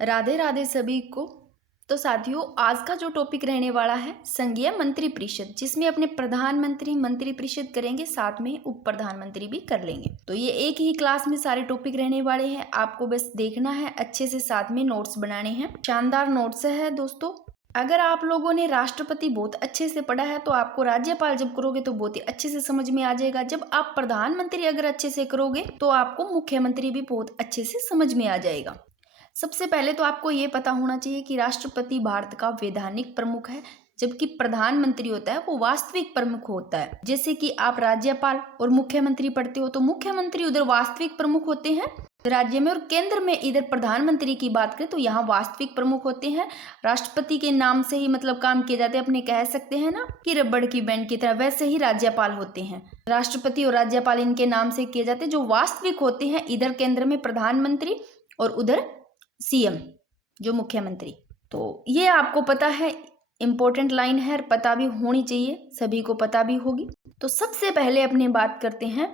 राधे राधे सभी को। तो साथियों, आज का जो टॉपिक रहने वाला है संघीय मंत्री परिषद, जिसमें अपने प्रधानमंत्री मंत्री परिषद करेंगे, साथ में उप प्रधानमंत्री भी कर लेंगे। तो ये एक ही क्लास में सारे टॉपिक रहने वाले हैं, आपको बस देखना है अच्छे से, साथ में नोट्स बनाने हैं। शानदार नोट्स है दोस्तों। अगर आप लोगों ने राष्ट्रपति बहुत अच्छे से पढ़ा है तो आपको राज्यपाल जब करोगे तो बहुत ही अच्छे से समझ में आ जाएगा। जब आप प्रधानमंत्री अगर अच्छे से करोगे तो आपको मुख्यमंत्री भी बहुत अच्छे से समझ में आ जाएगा। सबसे पहले तो आपको ये पता होना चाहिए कि राष्ट्रपति भारत का वैधानिक प्रमुख है, जबकि प्रधानमंत्री होता है वो वास्तविक प्रमुख होता है। जैसे कि आप राज्यपाल और मुख्यमंत्री पढ़ते हो तो मुख्यमंत्री उधर वास्तविक प्रमुख होते हैं राज्य में, और केंद्र में इधर प्रधानमंत्री की बात करें तो यहाँ वास्तविक प्रमुख होते हैं। राष्ट्रपति के नाम से ही मतलब काम किए जाते हैं, अपने कह सकते हैं ना कि रबड़ की बैंड की तरह, वैसे ही राज्यपाल होते हैं। राष्ट्रपति और राज्यपाल इनके नाम से किए जाते हैं। जो वास्तविक होते हैं इधर केंद्र में प्रधानमंत्री और उधर सीएम जो मुख्यमंत्री। तो ये आपको पता है, इंपॉर्टेंट लाइन है, पता भी होनी चाहिए, सभी को पता भी होगी। तो सबसे पहले अपने बात करते हैं,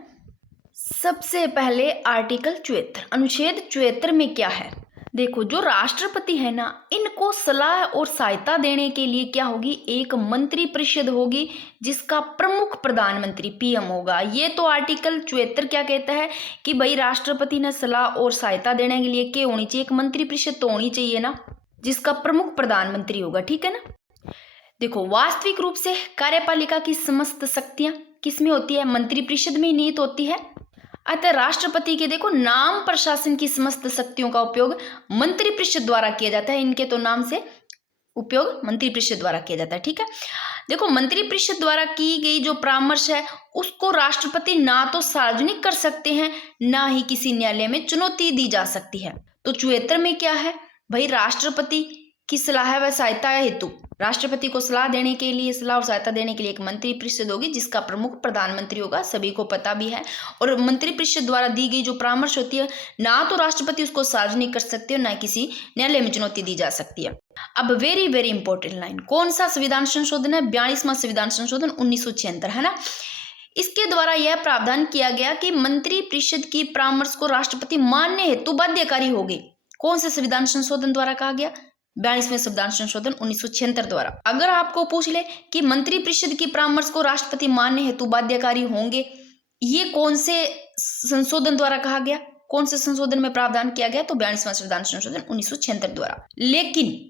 सबसे पहले आर्टिकल 74 अनुच्छेद 74 में क्या है। देखो, जो राष्ट्रपति है ना, इनको सलाह और सहायता देने के लिए क्या होगी, एक मंत्री परिषद होगी जिसका प्रमुख प्रधानमंत्री पीएम होगा। ये तो आर्टिकल 74 क्या कहता है कि भाई राष्ट्रपति ने सलाह और सहायता देने के लिए क्या होनी चाहिए, एक मंत्री परिषद तो होनी चाहिए ना, जिसका प्रमुख प्रधानमंत्री होगा। ठीक है ना। देखो, वास्तविक रूप से कार्यपालिका की समस्त शक्तियां किसमें होती है, मंत्री परिषद में निहित होती है। अतः राष्ट्रपति के देखो नाम प्रशासन की समस्त शक्तियों का उपयोग मंत्री परिषद द्वारा किया जाता है। इनके तो नाम से उपयोग मंत्री परिषद द्वारा किया जाता है। ठीक है। देखो, मंत्री परिषद द्वारा की गई जो परामर्श है उसको राष्ट्रपति ना तो सार्वजनिक कर सकते हैं, ना ही किसी न्यायालय में चुनौती दी जा सकती है। तो 74 में क्या है भाई, राष्ट्रपति की सलाह व सहायता हेतु राष्ट्रपति को सलाह देने के लिए, सलाह और सहायता देने के लिए एक मंत्री परिषद होगी जिसका प्रमुख प्रधानमंत्री होगा, सभी को पता भी है। और मंत्री परिषद द्वारा दी गई जो परामर्श होती है ना तो राष्ट्रपति उसको सार्वजनिक कर सकते हो, ना किसी न्यायालय में चुनौती दी जा सकती है। अब वेरी वेरी इंपॉर्टेंट लाइन, कौन सा संविधान संशोधन है, 42वां संविधान संशोधन 1976 है ना। इसके द्वारा यह प्रावधान किया गया कि मंत्री परिषद की परामर्श को राष्ट्रपति मानने हेतु बाध्यकारी होगी। कौन से संविधान संशोधन द्वारा कहा गया, 42वें संविधान संशोधन 1976 द्वारा। अगर आपको पूछ ले कि मंत्री परिषद की परामर्श को राष्ट्रपति मानने हेतु बाध्यकारी होंगे, ये कौन से संशोधन द्वारा कहा गया, कौन से संशोधन में प्रावधान किया गया, तो 42वां संविधान संशोधन 1976 द्वारा। लेकिन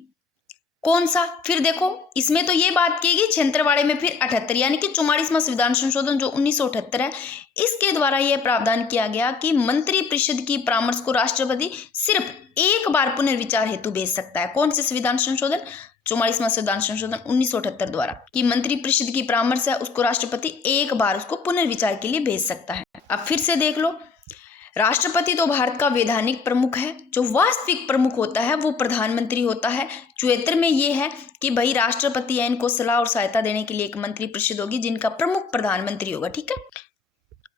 कौन सा, फिर देखो इसमें तो ये बात की गई 76 वाले में, फिर 78 यानी कि 44वां संविधान संशोधन जो 1978 है, इसके द्वारा यह प्रावधान किया गया कि मंत्री परिषद की परामर्श को राष्ट्रपति सिर्फ एक बार पुनर्विचार हेतु भेज सकता है। कौन से संविधान संशोधन, 44वां संविधान संशोधन 1978 द्वारा, कि मंत्री परिषद की परामर्श है उसको राष्ट्रपति एक बार उसको पुनर्विचार के लिए भेज सकता है। अब फिर से देख लो, राष्ट्रपति तो भारत का वैधानिक प्रमुख है, जो वास्तविक प्रमुख होता है वो प्रधानमंत्री होता है। 74 में ये है कि भाई राष्ट्रपति है, इनको सलाह और सहायता देने के लिए एक मंत्री परिषद होगी जिनका प्रमुख प्रधानमंत्री होगा। ठीक है।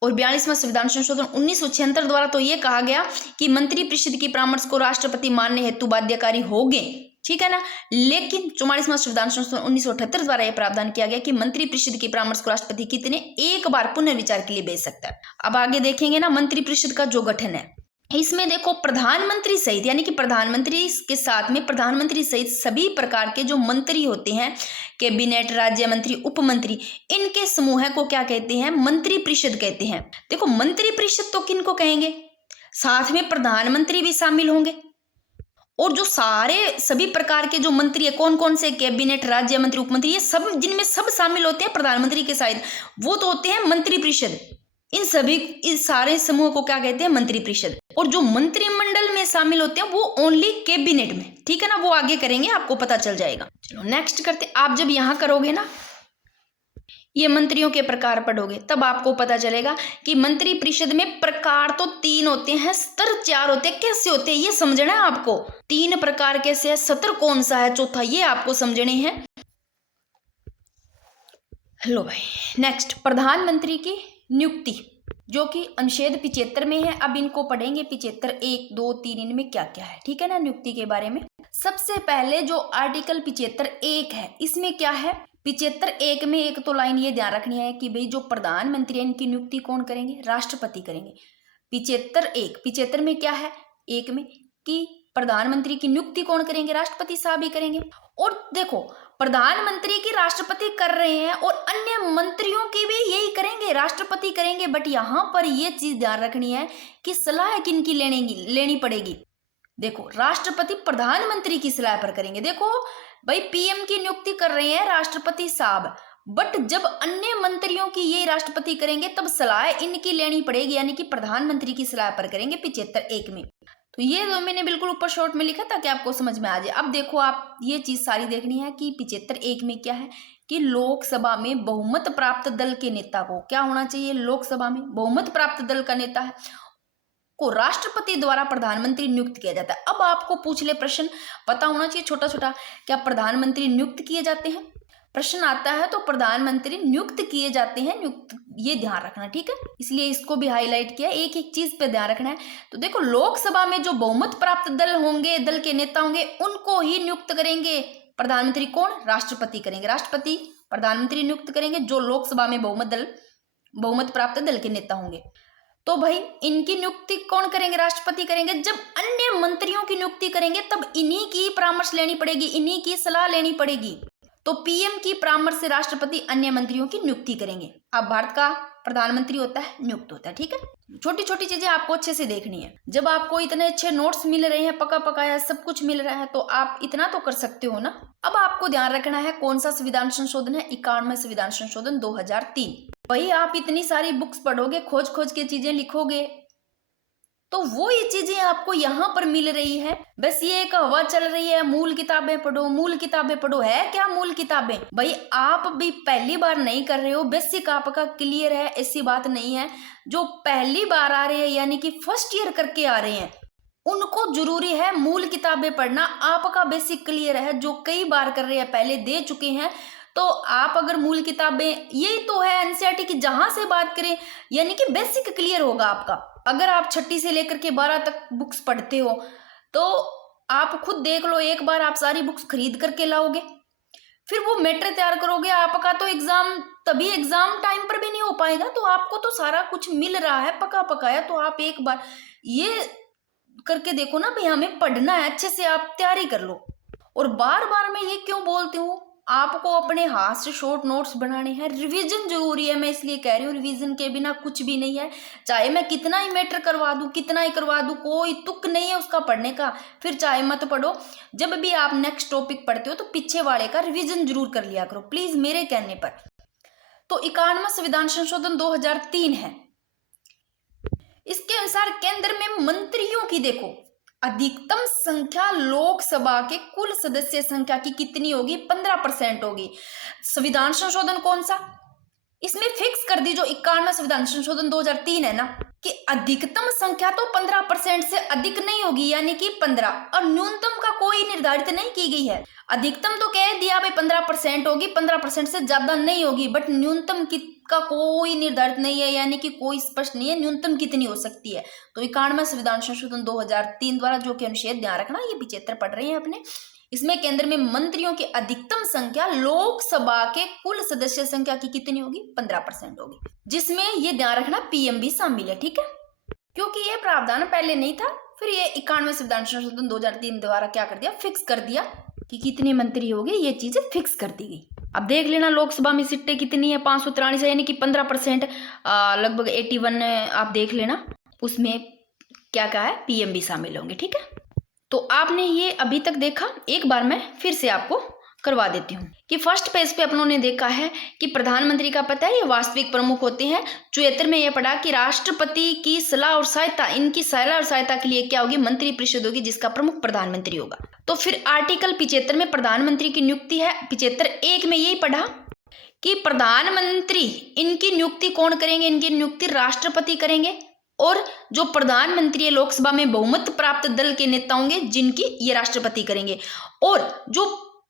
और 42वां संविधान संशोधन 1976 द्वारा तो ये कहा गया कि मंत्री परिषद की परामर्श को राष्ट्रपति मानने हेतु बाध्यकारी होंगे। ठीक है ना। लेकिन 44वां संविधान संशोधन 1978 द्वारा यह प्रावधान किया गया कि मंत्री परिषद की परामर्श को राष्ट्रपति कितने एक बार पुनर्विचार के लिए भेज सकता है। अब आगे देखेंगे ना मंत्री परिषद का जो गठन है, इसमें देखो प्रधानमंत्री सहित यानी कि प्रधानमंत्री के साथ में प्रधानमंत्री सहित सभी प्रकार के जो मंत्री होते हैं, कैबिनेट, राज्य मंत्री, उप मंत्री, इनके समूह को क्या कहते हैं, मंत्री परिषद कहते हैं। देखो, मंत्री परिषद तो किनको कहेंगे, साथ में प्रधानमंत्री भी शामिल होंगे, और जो सारे सभी प्रकार के जो मंत्री है, कौन कौन से, कैबिनेट, राज्य मंत्री, उप मंत्री, ये सब जिनमें सब शामिल होते हैं प्रधानमंत्री के साथ, वो तो होते हैं मंत्री परिषद। इस सारे समूह को क्या कहते हैं, मंत्री परिषद। और जो मंत्रिमंडल में शामिल होते हैं वो ओनली कैबिनेट में। ठीक है ना, वो आगे करेंगे, आपको पता चल जाएगा। चलो नेक्स्ट करते। आप जब यहाँ करोगे ना, ये मंत्रियों के प्रकार पढ़ोगे, तब आपको पता चलेगा कि मंत्री परिषद में प्रकार तो 3 होते हैं, स्तर 4 होते हैं। कैसे होते हैं ये समझना है आपको, 3 प्रकार कैसे है, सत्र कौन सा है, चौथा, ये आपको समझने हैं। हेलो भाई, नेक्स्ट प्रधानमंत्री की नियुक्ति जो कि अनुच्छेद 75 में है। अब इनको पढ़ेंगे 75 1 2 3, इनमें क्या क्या है। ठीक है ना, नियुक्ति के बारे में। सबसे पहले जो आर्टिकल 75 1 है, इसमें क्या है, 75 1 में एक तो लाइन ये ध्यान रखनी है कि भाई जो प्रधानमंत्री है इनकी नियुक्ति कौन करेंगे, राष्ट्रपति करेंगे। 75 1 में क्या है, एक में कि प्रधानमंत्री की नियुक्ति कौन करेंगे? राष्ट्रपति साहब ही करेंगे। और देखो, प्रधानमंत्री की राष्ट्रपति कर रहे हैं और अन्य मंत्रियों की भी यही करेंगे, राष्ट्रपति करेंगे। बट यहाँ पर ये चीज ध्यान रखनी है कि सलाह किनकी लेनी पड़ेगी। देखो, राष्ट्रपति प्रधानमंत्री की सलाह पर करेंगे। देखो भाई, पीएम की नियुक्ति कर रहे हैं राष्ट्रपति साहब, बट जब अन्य मंत्रियों की ये राष्ट्रपति करेंगे तब सलाह इनकी लेनी पड़ेगी, यानी कि प्रधानमंत्री की सलाह पर करेंगे 75(1) में। तो ये जो मैंने बिल्कुल ऊपर शॉर्ट में लिखा था कि आपको समझ में आ जाए। अब देखो, आप ये चीज सारी देखनी है कि 75(1) में क्या है कि लोकसभा में बहुमत प्राप्त दल के नेता को क्या होना चाहिए? लोकसभा में बहुमत प्राप्त दल का नेता है को राष्ट्रपति द्वारा प्रधानमंत्री नियुक्त किया जाता है। अब आपको पूछ ले प्रश्न, पता होना चाहिए छोटा छोटा, क्या प्रधानमंत्री नियुक्त किए जाते हैं? प्रश्न आता है तो प्रधानमंत्री नियुक्त किए जाते हैं, नियुक्त, ये ध्यान रखना, ठीक है। इसलिए इसको भी हाईलाइट किया, एक एक चीज पे ध्यान रखना है। तो देखो, लोकसभा में जो बहुमत प्राप्त दल होंगे, दल के नेता होंगे, उनको ही नियुक्त करेंगे प्रधानमंत्री। कौन? राष्ट्रपति करेंगे। राष्ट्रपति प्रधानमंत्री नियुक्त करेंगे जो लोकसभा में बहुमत प्राप्त दल के नेता होंगे। तो भाई, इनकी नियुक्ति कौन करेंगे? राष्ट्रपति करेंगे। जब अन्य मंत्रियों की नियुक्ति करेंगे तब इन्हीं की परामर्श लेनी पड़ेगी, इन्हीं की सलाह लेनी पड़ेगी। तो पीएम की परामर्श से राष्ट्रपति अन्य मंत्रियों की नियुक्ति करेंगे। अब भारत का प्रधानमंत्री होता है, नियुक्त होता है, ठीक है। छोटी छोटी चीजें आपको अच्छे से देखनी है। जब आपको इतने अच्छे नोट्स मिल रहे हैं, पका पकाया सब कुछ मिल रहा है, तो आप इतना तो कर सकते हो ना। अब आपको ध्यान रखना है कौन सा संविधान संशोधन है? 91वां संविधान संशोधन 2003। भाई, आप इतनी सारी बुक्स पढ़ोगे, खोज खोज के चीजें लिखोगे, तो वो ये चीजें आपको यहाँ पर मिल रही है। बस ये एक हवा चल रही है, मूल किताबें पढ़ो, मूल किताबें पढ़ो। है क्या मूल किताबें? भाई, आप भी पहली बार नहीं कर रहे हो, बेसिक आपका क्लियर है, ऐसी बात नहीं है। जो पहली बार आ रहे हैं, यानी कि फर्स्ट ईयर करके आ रहे हैं, उनको जरूरी है मूल किताबें पढ़ना। आपका बेसिक क्लियर है, जो कई बार कर रहे हैं, पहले दे चुके हैं, तो आप अगर मूल किताबें, यही तो है एनसीईआरटी की, जहां से बात करें, यानी कि बेसिक क्लियर होगा आपका। अगर आप 6ठी से लेकर के 12 तक बुक्स पढ़ते हो, तो आप खुद देख लो, एक बार आप सारी बुक्स खरीद करके लाओगे, फिर वो मैटर तैयार करोगे, आपका तो एग्जाम तभी एग्जाम टाइम पर भी नहीं हो पाएगा। तो आपको तो सारा कुछ मिल रहा है पका पकाया, तो आप एक बार ये करके देखो ना भाई, हमें पढ़ना है, अच्छे से आप तैयारी कर लो। और बार बार मैं ये क्यों बोलती हूँ, आपको अपने हाथ से शॉर्ट नोट्स बनाने हैं, रिवीजन जरूरी है। मैं इसलिए कह रही हूँ, रिवीजन के बिना कुछ भी नहीं है। चाहे मैं कितना ही मैटर करवा दूं, कितना ही करवा दूं, कोई तुक नहीं है उसका पढ़ने का। फिर चाहे मत पढ़ो, जब भी आप नेक्स्ट टॉपिक पढ़ते हो तो पीछे वाले का रिवीजन जरूर कर लिया करो, प्लीज, मेरे कहने पर। तो 91वां संविधान संशोधन 2003 है। इसके अनुसार केंद्र में मंत्रियों की देखो अधिकतम संख्या लोकसभा के कुल सदस्य संख्या की कितनी होगी? 15% होगी। संविधान संशोधन कौन सा? इसमें फिक्स कर दी, जो 91वां संविधान संशोधन 2003 है ना, कि अधिकतम संख्या तो 15% से अधिक नहीं होगी, यानी कि 15, और न्यूनतम का कोई निर्धारित नहीं की गई है। अधिकतम तो कह दिया भाई 15% होगी, 15% से ज्यादा नहीं होगी, बट न्यूनतम का कोई निर्धारित नहीं है, यानी कि कोई स्पष्ट नहीं है न्यूनतम कितनी हो सकती है। तो 91वां संविधान संशोधन 2003 द्वारा जो कि अनुच्छेद, ध्यान रखना, ये 75 पढ़ रहे हैं अपने, इसमें केंद्र में मंत्रियों की अधिकतम संख्या लोकसभा के कुल सदस्य संख्या की कितनी होगी? 15% होगी, जिसमें ये ध्यान रखना पीएम भी शामिल है, ठीक है। क्योंकि ये प्रावधान पहले नहीं था, फिर ये 91वें संविधान संशोधन 2003 द्वारा क्या कर दिया? फिक्स कर दिया कि कितने मंत्री होंगे, ये चीजें फिक्स कर दी गई। अब देख लेना, लोकसभा में सीटें कितनी है? 543 है, यानी कि 15%, लगभग 81 आप देख लेना, उसमें क्या क्या है? पीएम भी शामिल होंगे, ठीक है। तो आपने ये अभी तक देखा, एक बार मैं फिर से आपको करवा देती हूँ कि फर्स्ट पेज पे अपनों ने देखा है कि प्रधानमंत्री का पता है ये वास्तविक प्रमुख होते हैं। 74 में ये पढ़ा कि राष्ट्रपति की सलाह और सहायता, इनकी सलाह और सहायता के लिए क्या होगी? मंत्री परिषद होगी, जिसका प्रमुख प्रधानमंत्री होगा। तो फिर आर्टिकल 75 में प्रधानमंत्री की नियुक्ति है। 75(1) में यही पढ़ा कि प्रधानमंत्री, इनकी नियुक्ति कौन करेंगे? इनकी नियुक्ति राष्ट्रपति करेंगे, और जो प्रधानमंत्री है लोकसभा में बहुमत प्राप्त दल के नेता होंगे, जिनकी ये राष्ट्रपति करेंगे। और जो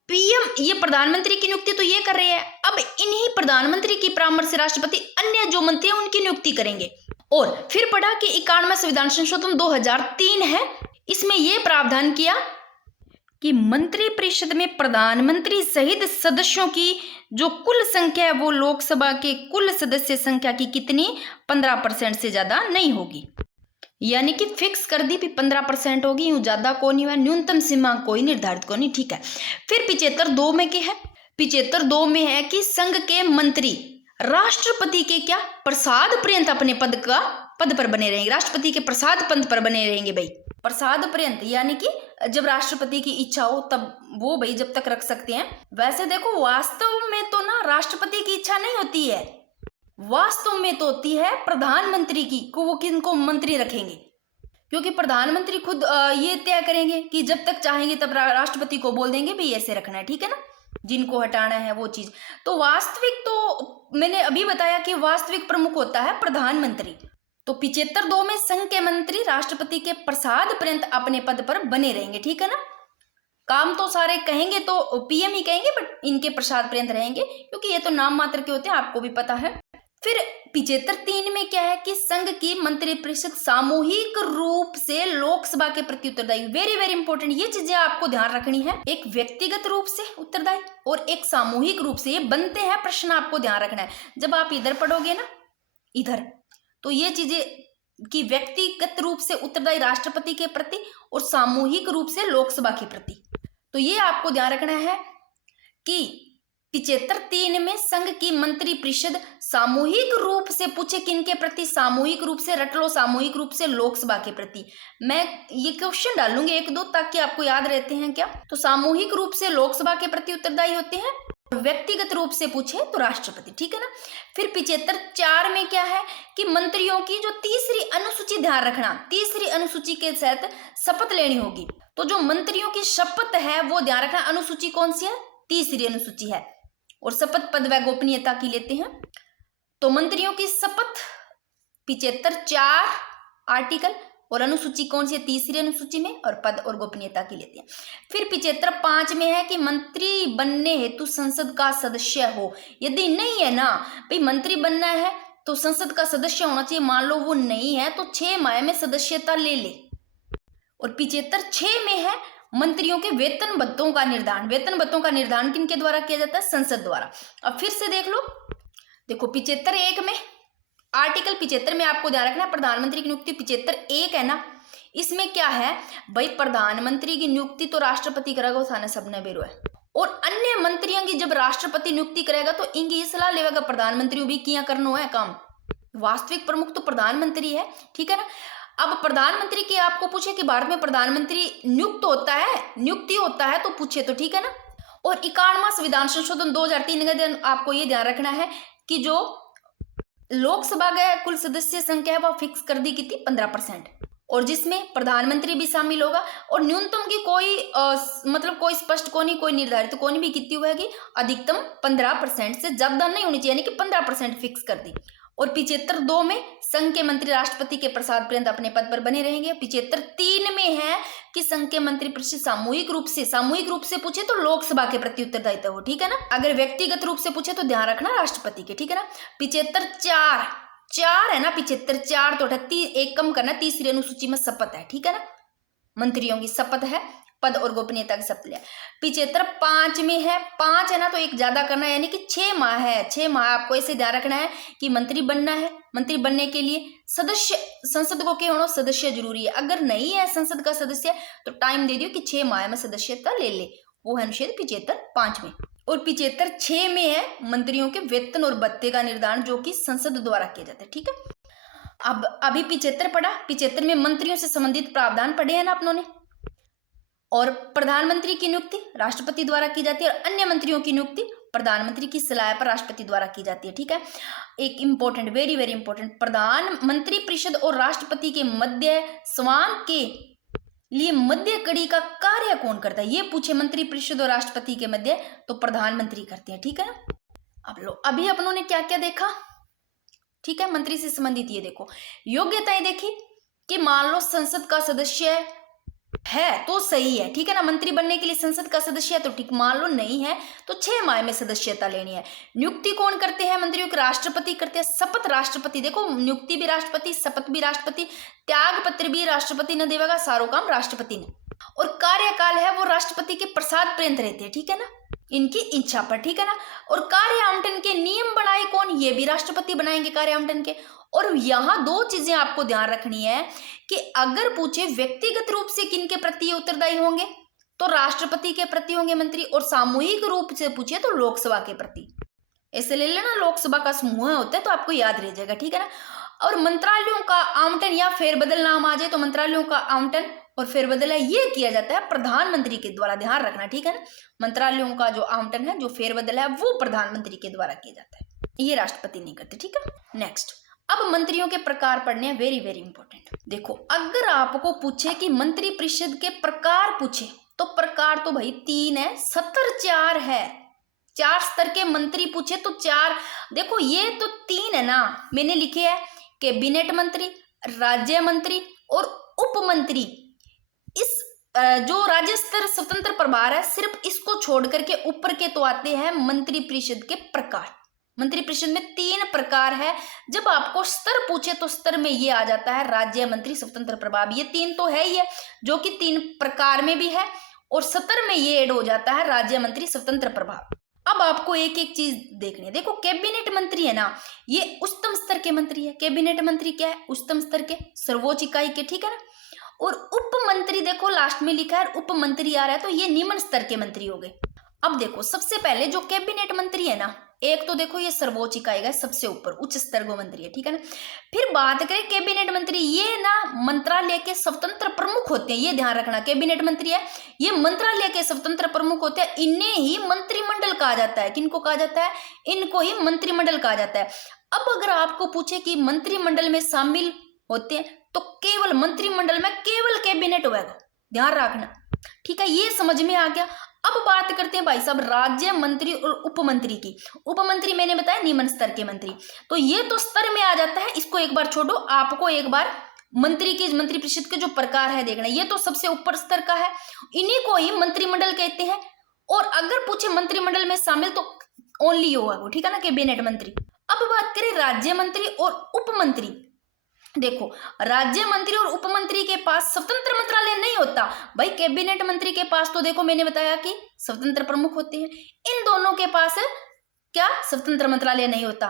पीएम, ये प्रधानमंत्री की नियुक्ति तो ये कर रहे हैं, अब इन्हीं प्रधानमंत्री की परामर्श से राष्ट्रपति अन्य जो मंत्री हैं उनकी नियुक्ति करेंगे। और फिर पढ़ा कि 91वां संविधान संशोधन 2003 है, इसमें यह प्रावधान किया कि मंत्री परिषद में प्रधानमंत्री सहित सदस्यों की जो कुल संख्या है वो लोकसभा के कुल सदस्य संख्या की कितनी? 15% से ज्यादा नहीं होगी। यानी कि फिक्स कर दी भी 15% होगी, यूं ज्यादा को नहीं हुआ, न्यूनतम सीमा कोई निर्धारित को नहीं, ठीक है। फिर 75(2) में क्या है, 75(2) में है कि संघ के मंत्री राष्ट्रपति के क्या प्रसाद पर्यंत अपने पद पर बने रहेंगे, राष्ट्रपति के प्रसाद पद पर बने रहेंगे भाई, प्रसाद पर्यंत, यानी कि जब राष्ट्रपति की इच्छा हो तब वो भाई जब तक रख सकते हैं। वैसे देखो वास्तव में तो ना राष्ट्रपति की इच्छा नहीं होती है, वास्तव में तो होती है प्रधानमंत्री की, को वो किनको मंत्री रखेंगे, क्योंकि प्रधानमंत्री खुद ये तय करेंगे कि जब तक चाहेंगे तब राष्ट्रपति को बोल देंगे भाई ऐसे रखना है, ठीक है ना, जिनको हटाना है वो चीज। तो वास्तविक तो मैंने अभी बताया कि वास्तविक प्रमुख होता है प्रधानमंत्री। तो 75(2) में संघ के मंत्री राष्ट्रपति के प्रसाद पर्यंत अपने पद पर बने रहेंगे, ठीक है ना। काम तो सारे कहेंगे तो पीएम ही कहेंगे, बट इनके प्रसाद पर्यंत रहेंगे क्योंकि ये तो नाम मात्र के होते हैं, आपको भी पता है। फिर 75(3) में क्या है कि संघ की मंत्रिपरिषद सामूहिक रूप से लोकसभा के प्रति उत्तरदायी, वेरी वेरी इंपॉर्टेंट, ये चीजें आपको ध्यान रखनी है, एक व्यक्तिगत रूप से उत्तरदायी और एक सामूहिक रूप से, ये बनते हैं प्रश्न, आपको ध्यान रखना है। जब आप इधर पढ़ोगे ना इधर, तो ये चीजें कि व्यक्तिगत रूप से उत्तरदायी राष्ट्रपति के प्रति और सामूहिक रूप से लोकसभा के प्रति, तो ये आपको ध्यान रखना है कि 75(3) में संघ की मंत्रिपरिषद सामूहिक रूप से पूछे किनके प्रति, सामूहिक रूप से रट लो, सामूहिक रूप से लोकसभा के प्रति। मैं ये क्वेश्चन डालूंगी 1-2 ताकि आपको याद रहते हैं क्या। तो सामूहिक रूप से लोकसभा के प्रति उत्तरदायी होते हैं, व्यक्तिगत रूप से पूछे तो राष्ट्रपति, ठीक है ना। फिर 75(4) में क्या है कि मंत्रियों की जो तीसरी अनुसूची, ध्यान रखना, तीसरी अनुसूची के तहत शपथ लेनी होगी। तो जो मंत्रियों की शपथ है वो ध्यान रखना, अनुसूची कौन सी है, तीसरी अनुसूची है, और शपथ पद व गोपनीयता की लेते हैं। तो मंत्रियों की शपथ 75(4) आर्टिकल, और अनुसूची कौन सी है, तीसरी अनुसूची में, और पद और गोपनीयता की लेते हैं। फिर 75(5) में है कि मंत्री बनने हेतु संसद का सदस्य हो, यदि नहीं है ना भाई मंत्री बनना है तो संसद का सदस्य होना चाहिए, मान लो वो नहीं है तो 6 माह में सदस्यता ले ले। और 75(6) में है मंत्रियों के वेतन भत्तों का निर्धारण, वेतन भत्तों का निर्धारण किनके द्वारा किया जाता है, संसद द्वारा। अब फिर से देख लो, देखो 75(1) में, आर्टिकल 75 में आपको ध्यान रखना है प्रधानमंत्री की नियुक्ति 75(1) है ना, इसमें क्या है भाई, प्रधानमंत्री की नियुक्ति तो राष्ट्रपति करेगा, थाने सबने बेरो है, और अन्य मंत्रियों की जब राष्ट्रपति नियुक्ति करेगा तो इनकी ये सलाह लेगा प्रधानमंत्री भी किया करना है काम, वास्तविक प्रमुख तो प्रधानमंत्री है, ठीक है ना। अब प्रधानमंत्री की आपको पूछे कि भारत में प्रधानमंत्री नियुक्त होता है, नियुक्ति होता है तो पूछे तो ठीक है ना। और 51वां संविधान संशोधन 2003 का दिन आपको ये ध्यान रखना है कि जो लोकसभा का कुल सदस्य संख्या है वह फिक्स कर दी कितनी, 15%, और जिसमें प्रधानमंत्री भी शामिल होगा, और न्यूनतम की कोई मतलब कोई स्पष्ट कोनी, कोई निर्धारित कोनी भी कितनी होगी, अधिकतम 15% से ज्यादा नहीं होनी चाहिए, यानी कि 15% फिक्स कर दी। और 75(2) में संघ के मंत्री राष्ट्रपति के प्रसाद पर्यंत अपने पद पर बने रहेंगे। 75(3) में है कि संघ के मंत्रिपरिषद सामूहिक रूप से पूछे तो लोकसभा के प्रति उत्तरदायित्व हो, ठीक है ना। अगर व्यक्तिगत रूप से पूछे तो ध्यान रखना राष्ट्रपति के, ठीक है ना। 75(4) है ना, 75(4) तो 1 कम करना, तीसरी अनुसूची में शपथ है, ठीक है ना, मंत्रियों की शपथ है, पद और गोपनीयता की शपथ लिया। 75(5) में है, 5 है ना तो 1 ज्यादा करना है, यानी कि 6 माह है, 6 माह आपको ऐसे ध्यान रखना है कि मंत्री बनना है, मंत्री बनने के लिए सदस्य संसद को क्या होना, सदस्य जरूरी है। अगर नहीं है संसद का सदस्य तो टाइम दे दियो कि 6 माह में सदस्यता ले ले, वो है अनुच्छेद 75(5) में। और 75(6) में है मंत्रियों के वेतन और भत्ते का निर्धारण जो कि संसद द्वारा किया जाता है, ठीक है। अब अभी 75 पढ़ा, 75 में मंत्रियों से संबंधित प्रावधान पढ़े हैं ना अपनों ने, और प्रधानमंत्री की नियुक्ति राष्ट्रपति द्वारा की जाती है, और अन्य मंत्रियों की नियुक्ति प्रधानमंत्री की सलाह पर राष्ट्रपति द्वारा की जाती है, ठीक है। एक इंपॉर्टेंट, वेरी वेरी इंपॉर्टेंट, प्रधानमंत्री परिषद और राष्ट्रपति के मध्य संवाद के लिए मध्य कड़ी का कार्य कौन करता है, ये पूछे मंत्री परिषद और राष्ट्रपति के मध्य, तो प्रधानमंत्री करते हैं, ठीक है ना। अब लो, अभी अपनों ने क्या क्या देखा, ठीक है, मंत्री से संबंधित ये देखो, योग्यताएं देखी कि मान लो संसद का सदस्य है तो सही है, ठीक है ना, मंत्री बनने के लिए संसद का सदस्य है तो ठीक, मान लो नहीं है तो 6 माह में सदस्यता लेनी है। नियुक्ति कौन करते हैं मंत्रियों के, राष्ट्रपति करते हैं। शपथ राष्ट्रपति, देखो नियुक्ति भी राष्ट्रपति, शपथ भी राष्ट्रपति, त्याग पत्र भी राष्ट्रपति ने देगा, सारो काम राष्ट्रपति ने, और कार्यकाल है वो राष्ट्रपति के प्रसाद पर्यंत रहते हैं, ठीक है ना, इनकी इच्छा पर, ठीक है ना। और कार्य आवंटन के नियम बनाए कौन, ये भी राष्ट्रपति बनाएंगे कार्य आवंटन के, और यहाँ दो चीजें आपको ध्यान रखनी है कि अगर पूछे व्यक्तिगत रूप से किन के प्रति उत्तरदायी होंगे तो राष्ट्रपति के प्रति होंगे मंत्री, और सामूहिक रूप से पूछे तो लोकसभा के प्रति। ऐसे ले लेना, लोकसभा का समूह होता है तो आपको याद रह जाएगा, ठीक है ना। और मंत्रालयों का आवंटन या फेरबदल नाम आ जाए तो मंत्रालयों का आवंटन और फेरबदल है ये किया जाता है प्रधानमंत्री के द्वारा, ध्यान रखना, ठीक है ना। मंत्रालयों का जो आवंटन है, जो फेरबदल है, वो प्रधानमंत्री के द्वारा किया जाता है, ये राष्ट्रपति नहीं करते, ठीक है। नेक्स्ट, अब मंत्रियों के प्रकार पढ़ने हैं, वेरी वेरी इंपॉर्टेंट। देखो, अगर आपको पूछे कि मंत्री परिषद के प्रकार पूछे तो प्रकार तो भाई 3 है, सतर 4 है। 4 स्तर के मंत्री पूछे तो 4, देखो ये तो 3 है ना, मैंने लिखे है कैबिनेट मंत्री, राज्य मंत्री और उप मंत्री। इस जो राज्य स्तर स्वतंत्र प्रभार है, सिर्फ इसको छोड़ करके ऊपर के तो आते हैं मंत्री परिषद के प्रकार। मंत्री परिषद में 3 प्रकार है। जब आपको स्तर पूछे तो स्तर में ये आ जाता है राज्य मंत्री स्वतंत्र प्रभार, ये 3 तो है ही है, जो कि 3 प्रकार में भी है, और सतर में ये ऐड हो जाता है राज्य मंत्री स्वतंत्र प्रभार। अब आपको एक एक चीज देखनी है। देखो, कैबिनेट मंत्री है ना, ये उच्चतम स्तर के मंत्री है। कैबिनेट मंत्री क्या है? उच्चतम स्तर के, सर्वोच्च इकाई के, ठीक है ना। और उप मंत्री देखो लास्ट में लिखा है उप मंत्री आ रहा है, तो ये निम्न स्तर के मंत्री हो गए। अब देखो, सबसे पहले जो कैबिनेट मंत्री है ना, एक तो देखो ये सर्वोच्च इकाई का सबसे ऊपर उच्च स्तर का मंत्री है, ठीक है ना। फिर बात करें कैबिनेट मंत्री, ये ना मंत्रालय के स्वतंत्र प्रमुख होते हैं, ये ध्यान रखना। कैबिनेट मंत्री है, ये मंत्रालय के स्वतंत्र प्रमुख होते हैं, इन्हें ही मंत्रिमंडल कहा जाता है। किनको कहा जाता है? इनको ही मंत्रिमंडल कहा जाता है। अब अगर आपको पूछे कि मंत्रिमंडल में शामिल होते हैं तो केवल मंत्रिमंडल में केवल कैबिनेट होगा, ध्यान रखना, ठीक है। ये समझ में आ गया। अब बात करते हैं भाई साहब राज्य मंत्री और उप मंत्री की। उप मंत्री मैंने बताया निम्न स्तर के मंत्री, तो ये तो स्तर में आ जाता है, इसको एक बार छोड़ो, आपको एक बार मंत्री की मंत्री परिषद के जो प्रकार है देखना, ये तो सबसे ऊपर स्तर का है, इन्हीं को ही मंत्रिमंडल कहते हैं। और अगर पूछे मंत्रिमंडल में शामिल तो ओनली होगा वो, ठीक है ना, कैबिनेट मंत्री। अब बात करें राज्य मंत्री और उप मंत्री। देखो, राज्य मंत्री और उप मंत्री के पास स्वतंत्र मंत्रालय नहीं होता भाई। कैबिनेट मंत्री के पास तो देखो मैंने बताया कि स्वतंत्र प्रमुख होते हैं, इन दोनों के पास क्या स्वतंत्र मंत्रालय नहीं होता,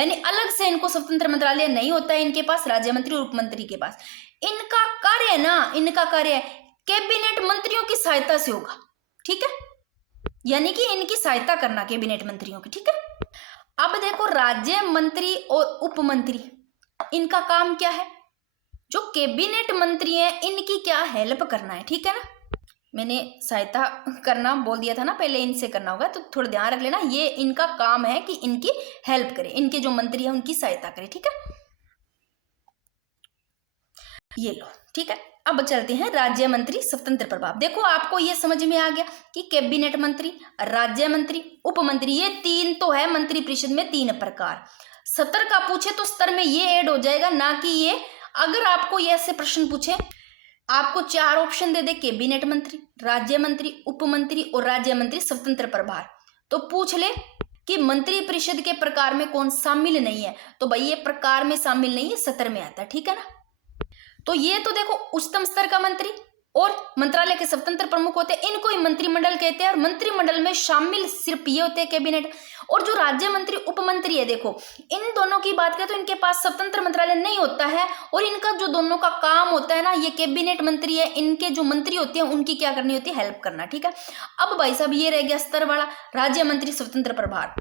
यानी अलग से इनको स्वतंत्र मंत्रालय नहीं होता है इनके पास, राज्य मंत्री और उप मंत्री के पास। इनका कार्य है ना, इनका कार्य कैबिनेट मंत्रियों की सहायता से होगा, ठीक है, यानी कि इनकी सहायता करना कैबिनेट मंत्रियों की, ठीक है। अब देखो, राज्य मंत्री और उप मंत्री, इनका काम क्या है? जो कैबिनेट मंत्री हैं इनकी क्या हेल्प करना है, ठीक है ना। मैंने सहायता करना बोल दिया था ना पहले, इनसे करना होगा, तो थोड़ा ध्यान रख लेना, ये इनका काम है कि इनकी हेल्प करे, इनके जो मंत्री हैं उनकी सहायता करे, ठीक है। ये लो, ठीक है। अब चलते हैं राज्य मंत्री स्वतंत्र प्रभाव। देखो, आपको ये समझ में आ गया कि कैबिनेट मंत्री, राज्य मंत्री, उप मंत्री, ये 3 तो है मंत्री परिषद में 3 प्रकार। सतर का पूछे तो स्तर में ये ऐड हो जाएगा, ना कि ये। अगर आपको ये ऐसे प्रश्न पूछे, आपको 4 ऑप्शन दे दे, कैबिनेट मंत्री, राज्य मंत्री, उप मंत्री और राज्य मंत्री स्वतंत्र प्रभार, तो पूछ ले कि मंत्री परिषद के प्रकार में कौन शामिल नहीं है, तो भाई ये प्रकार में शामिल नहीं है, सतर में आता है, ठीक है ना। तो ये तो देखो उच्चतम स्तर का मंत्री और मंत्रालय के स्वतंत्र प्रमुख होते हैं, इनको ही मंत्रिमंडल कहते हैं। और मंत्रिमंडल में शामिल सिर्फ ये होते हैं कैबिनेट। और जो राज्य मंत्री उप मंत्री है, देखो इन दोनों की बात करें तो इनके पास स्वतंत्र मंत्रालय नहीं होता है, और इनका जो दोनों का काम होता है ना, ये कैबिनेट मंत्री है, इनके जो मंत्री होते हैं उनकी क्या करनी होती है? हेल्प करना, ठीक है। अब भाई साहब ये रह गया स्तर वाला राज्य मंत्री स्वतंत्र प्रभार।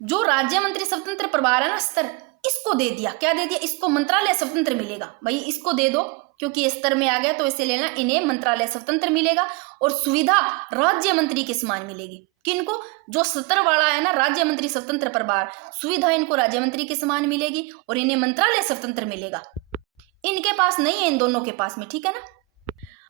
जो राज्य मंत्री स्वतंत्र प्रभार है ना स्तर, इसको दे दिया, क्या दे दिया? इसको मंत्रालय स्वतंत्र मिलेगा भाई, इसको दे दो, क्योंकि ये स्तर में आ गया तो इसे लेना, इन्हें मंत्रालय स्वतंत्र मिलेगा और सुविधा राज्य मंत्री के समान मिलेगी। किनको? जो सतर वाला है ना राज्य मंत्री स्वतंत्र प्रभार, सुविधा इनको राज्य मंत्री के समान मिलेगी और इन्हें मंत्रालय स्वतंत्र मिलेगा। इनके पास नहीं है, इन दोनों के पास में, ठीक है ना।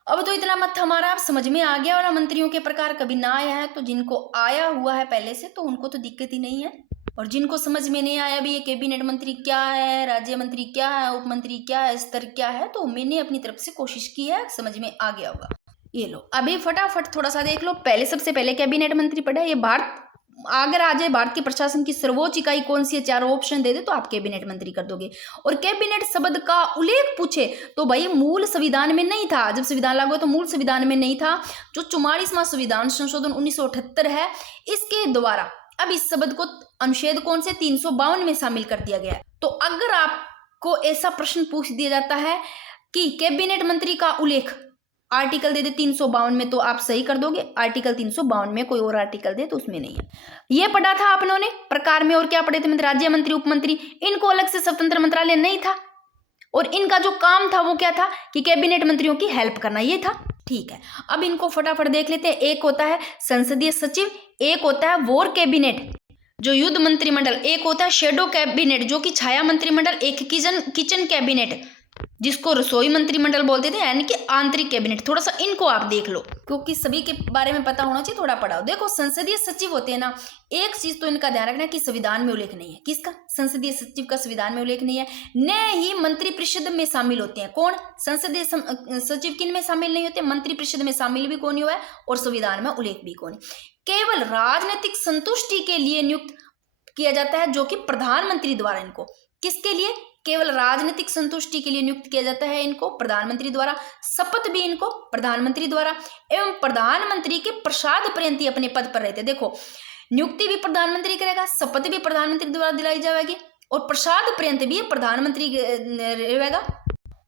अब तो इतना मत हमारा आप समझ में आ गया। और मंत्रियों के प्रकार कभी ना आया है तो जिनको आया हुआ है पहले से तो उनको तो दिक्कत ही नहीं है, और जिनको समझ में नहीं आया भी ये कैबिनेट मंत्री क्या है, राज्य मंत्री क्या है, उप मंत्री क्या है, स्तर क्या है, तो मैंने अपनी तरफ से कोशिश की है, समझ में आ गया होगा। ये लो, अभी फटाफट थोड़ा सा देख लो। पहले सबसे पहले कैबिनेट मंत्री पढ़ा, ये भारत अगर आ जाए भारत के प्रशासन की सर्वोच्च इकाई कौन सी है, 4 ऑप्शन दे दे तो आप कैबिनेट मंत्री कर दोगे। और कैबिनेट शब्द का उल्लेख पूछे तो भाई मूल संविधान में नहीं था, जब संविधान लागू हुआ तो मूल संविधान में नहीं था। जो 44वां संविधान संशोधन 1978 है, इसके द्वारा अब इस शब्द को अनुच्छेद कौन से 352 में शामिल कर दिया गया है। तो अगर आपको ऐसा प्रश्न पूछ दिया जाता है कि कैबिनेट मंत्री का उल्लेख आर्टिकल दे दे 352 में, तो आप सही कर दोगे आर्टिकल 352 में, कोई और आर्टिकल दे तो उसमें नहीं है। ये पढ़ा था आप लोगों ने प्रकार में, और क्या पढ़े थे राज्य मंत्री, उप मंत्री, इनको अलग से स्वतंत्र मंत्रालय नहीं था, और इनका जो काम था वो क्या था कि कैबिनेट मंत्रियों की हेल्प करना, ये था। ठीक है, अब इनको फटाफट देख लेते हैं। एक होता है संसदीय सचिव, एक होता है वॉर कैबिनेट जो युद्ध मंत्रिमंडल, एक होता है शेडो कैबिनेट जो कि छाया मंत्रिमंडल, एक किचन कैबिनेट जिसको रसोई मंत्रिमंडल बोलते थे, यानी कि आंतरिक कैबिनेट। थोड़ा सा इनको आप देख लो क्योंकि सभी के बारे में पता होना चाहिए, थोड़ा पढ़ाओ। देखो संसदीय सचिव होते हैं ना, एक चीज तो इनका ध्यान रखना कि संविधान में उल्लेख नहीं है। किसका? संसदीय सचिव का संविधान में उल्लेख नहीं है, न ही मंत्रिपरिषद में शामिल होते हैं। कौन? संसदीय सचिव किन में शामिल नहीं होते? मंत्रिपरिषद में शामिल भी कौन नहीं हुआ है, और संविधान में उल्लेख भी कौन है। केवल राजनीतिक संतुष्टि के लिए नियुक्त किया जाता है, जो कि प्रधानमंत्री द्वारा इनको, किसके लिए? केवल राजनीतिक संतुष्टि के लिए नियुक्त किया जाता है इनको प्रधानमंत्री द्वारा। शपथ भी इनको प्रधानमंत्री द्वारा, एवं प्रधानमंत्री के प्रसाद पर्यंत ही अपने पद पर रहते। देखो नियुक्ति भी प्रधानमंत्री करेगा, शपथ भी प्रधानमंत्री द्वारा दिलाई जाएगी, और प्रसाद पर्यंत भी प्रधानमंत्री रहेगा,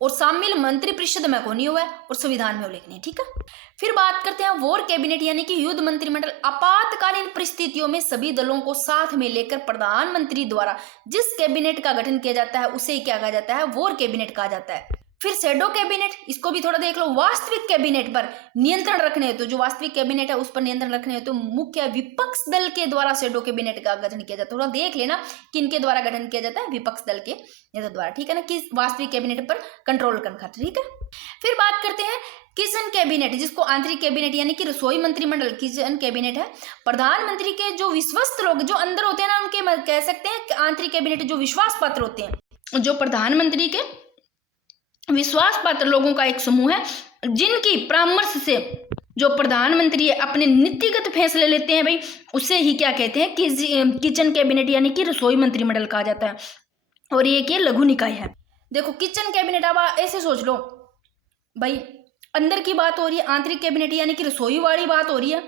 और शामिल मंत्रिपरिषद में को नहीं हुआ है, और संविधान में उल्लेख नहीं। ठीक है, फिर बात करते हैं वॉर कैबिनेट यानी कि युद्ध मंत्रिमंडल। आपातकालीन परिस्थितियों में सभी दलों को साथ में लेकर प्रधानमंत्री द्वारा जिस कैबिनेट का गठन किया जाता है उसे क्या कहा जाता है? वॉर कैबिनेट कहा जाता है। फिर शैडो कैबिनेट, इसको भी थोड़ा देख लो। वास्तविक कैबिनेट पर नियंत्रण रखने हेतु, जो वास्तविक कैबिनेट है उस पर नियंत्रण रखने हेतु मुख्य विपक्ष दल के द्वारा शैडो कैबिनेट का गठन किया जाता है। थोड़ा देख लेना किनके द्वारा गठन किया जाता है? विपक्ष दल के नेता द्वारा। ठीक है ना, कि वास्तविक कैबिनेट पर कंट्रोल करना। ठीक है, फिर बात करते हैं किचन कैबिनेट, जिसको आंतरिक कैबिनेट यानी कि रसोई मंत्रिमंडल किचन कैबिनेट है। प्रधानमंत्री के जो विश्वस्त लोग जो अंदर होते हैं ना, उनके कह सकते हैं आंतरिक कैबिनेट जो विश्वास पात्र होते हैं, जो प्रधानमंत्री के विश्वास पात्र लोगों का एक समूह है, जिनकी परामर्श से जो प्रधानमंत्री अपने नीतिगत फैसले लेते हैं भाई, उसे ही क्या कहते हैं कि किचन कैबिनेट यानी कि रसोई मंत्रिमंडल कहा जाता है। और ये कि लघु निकाय है। देखो किचन कैबिनेट, अब ऐसे सोच लो भाई, अंदर की बात हो रही है, आंतरिक कैबिनेट यानी कि रसोई वाली बात हो रही है,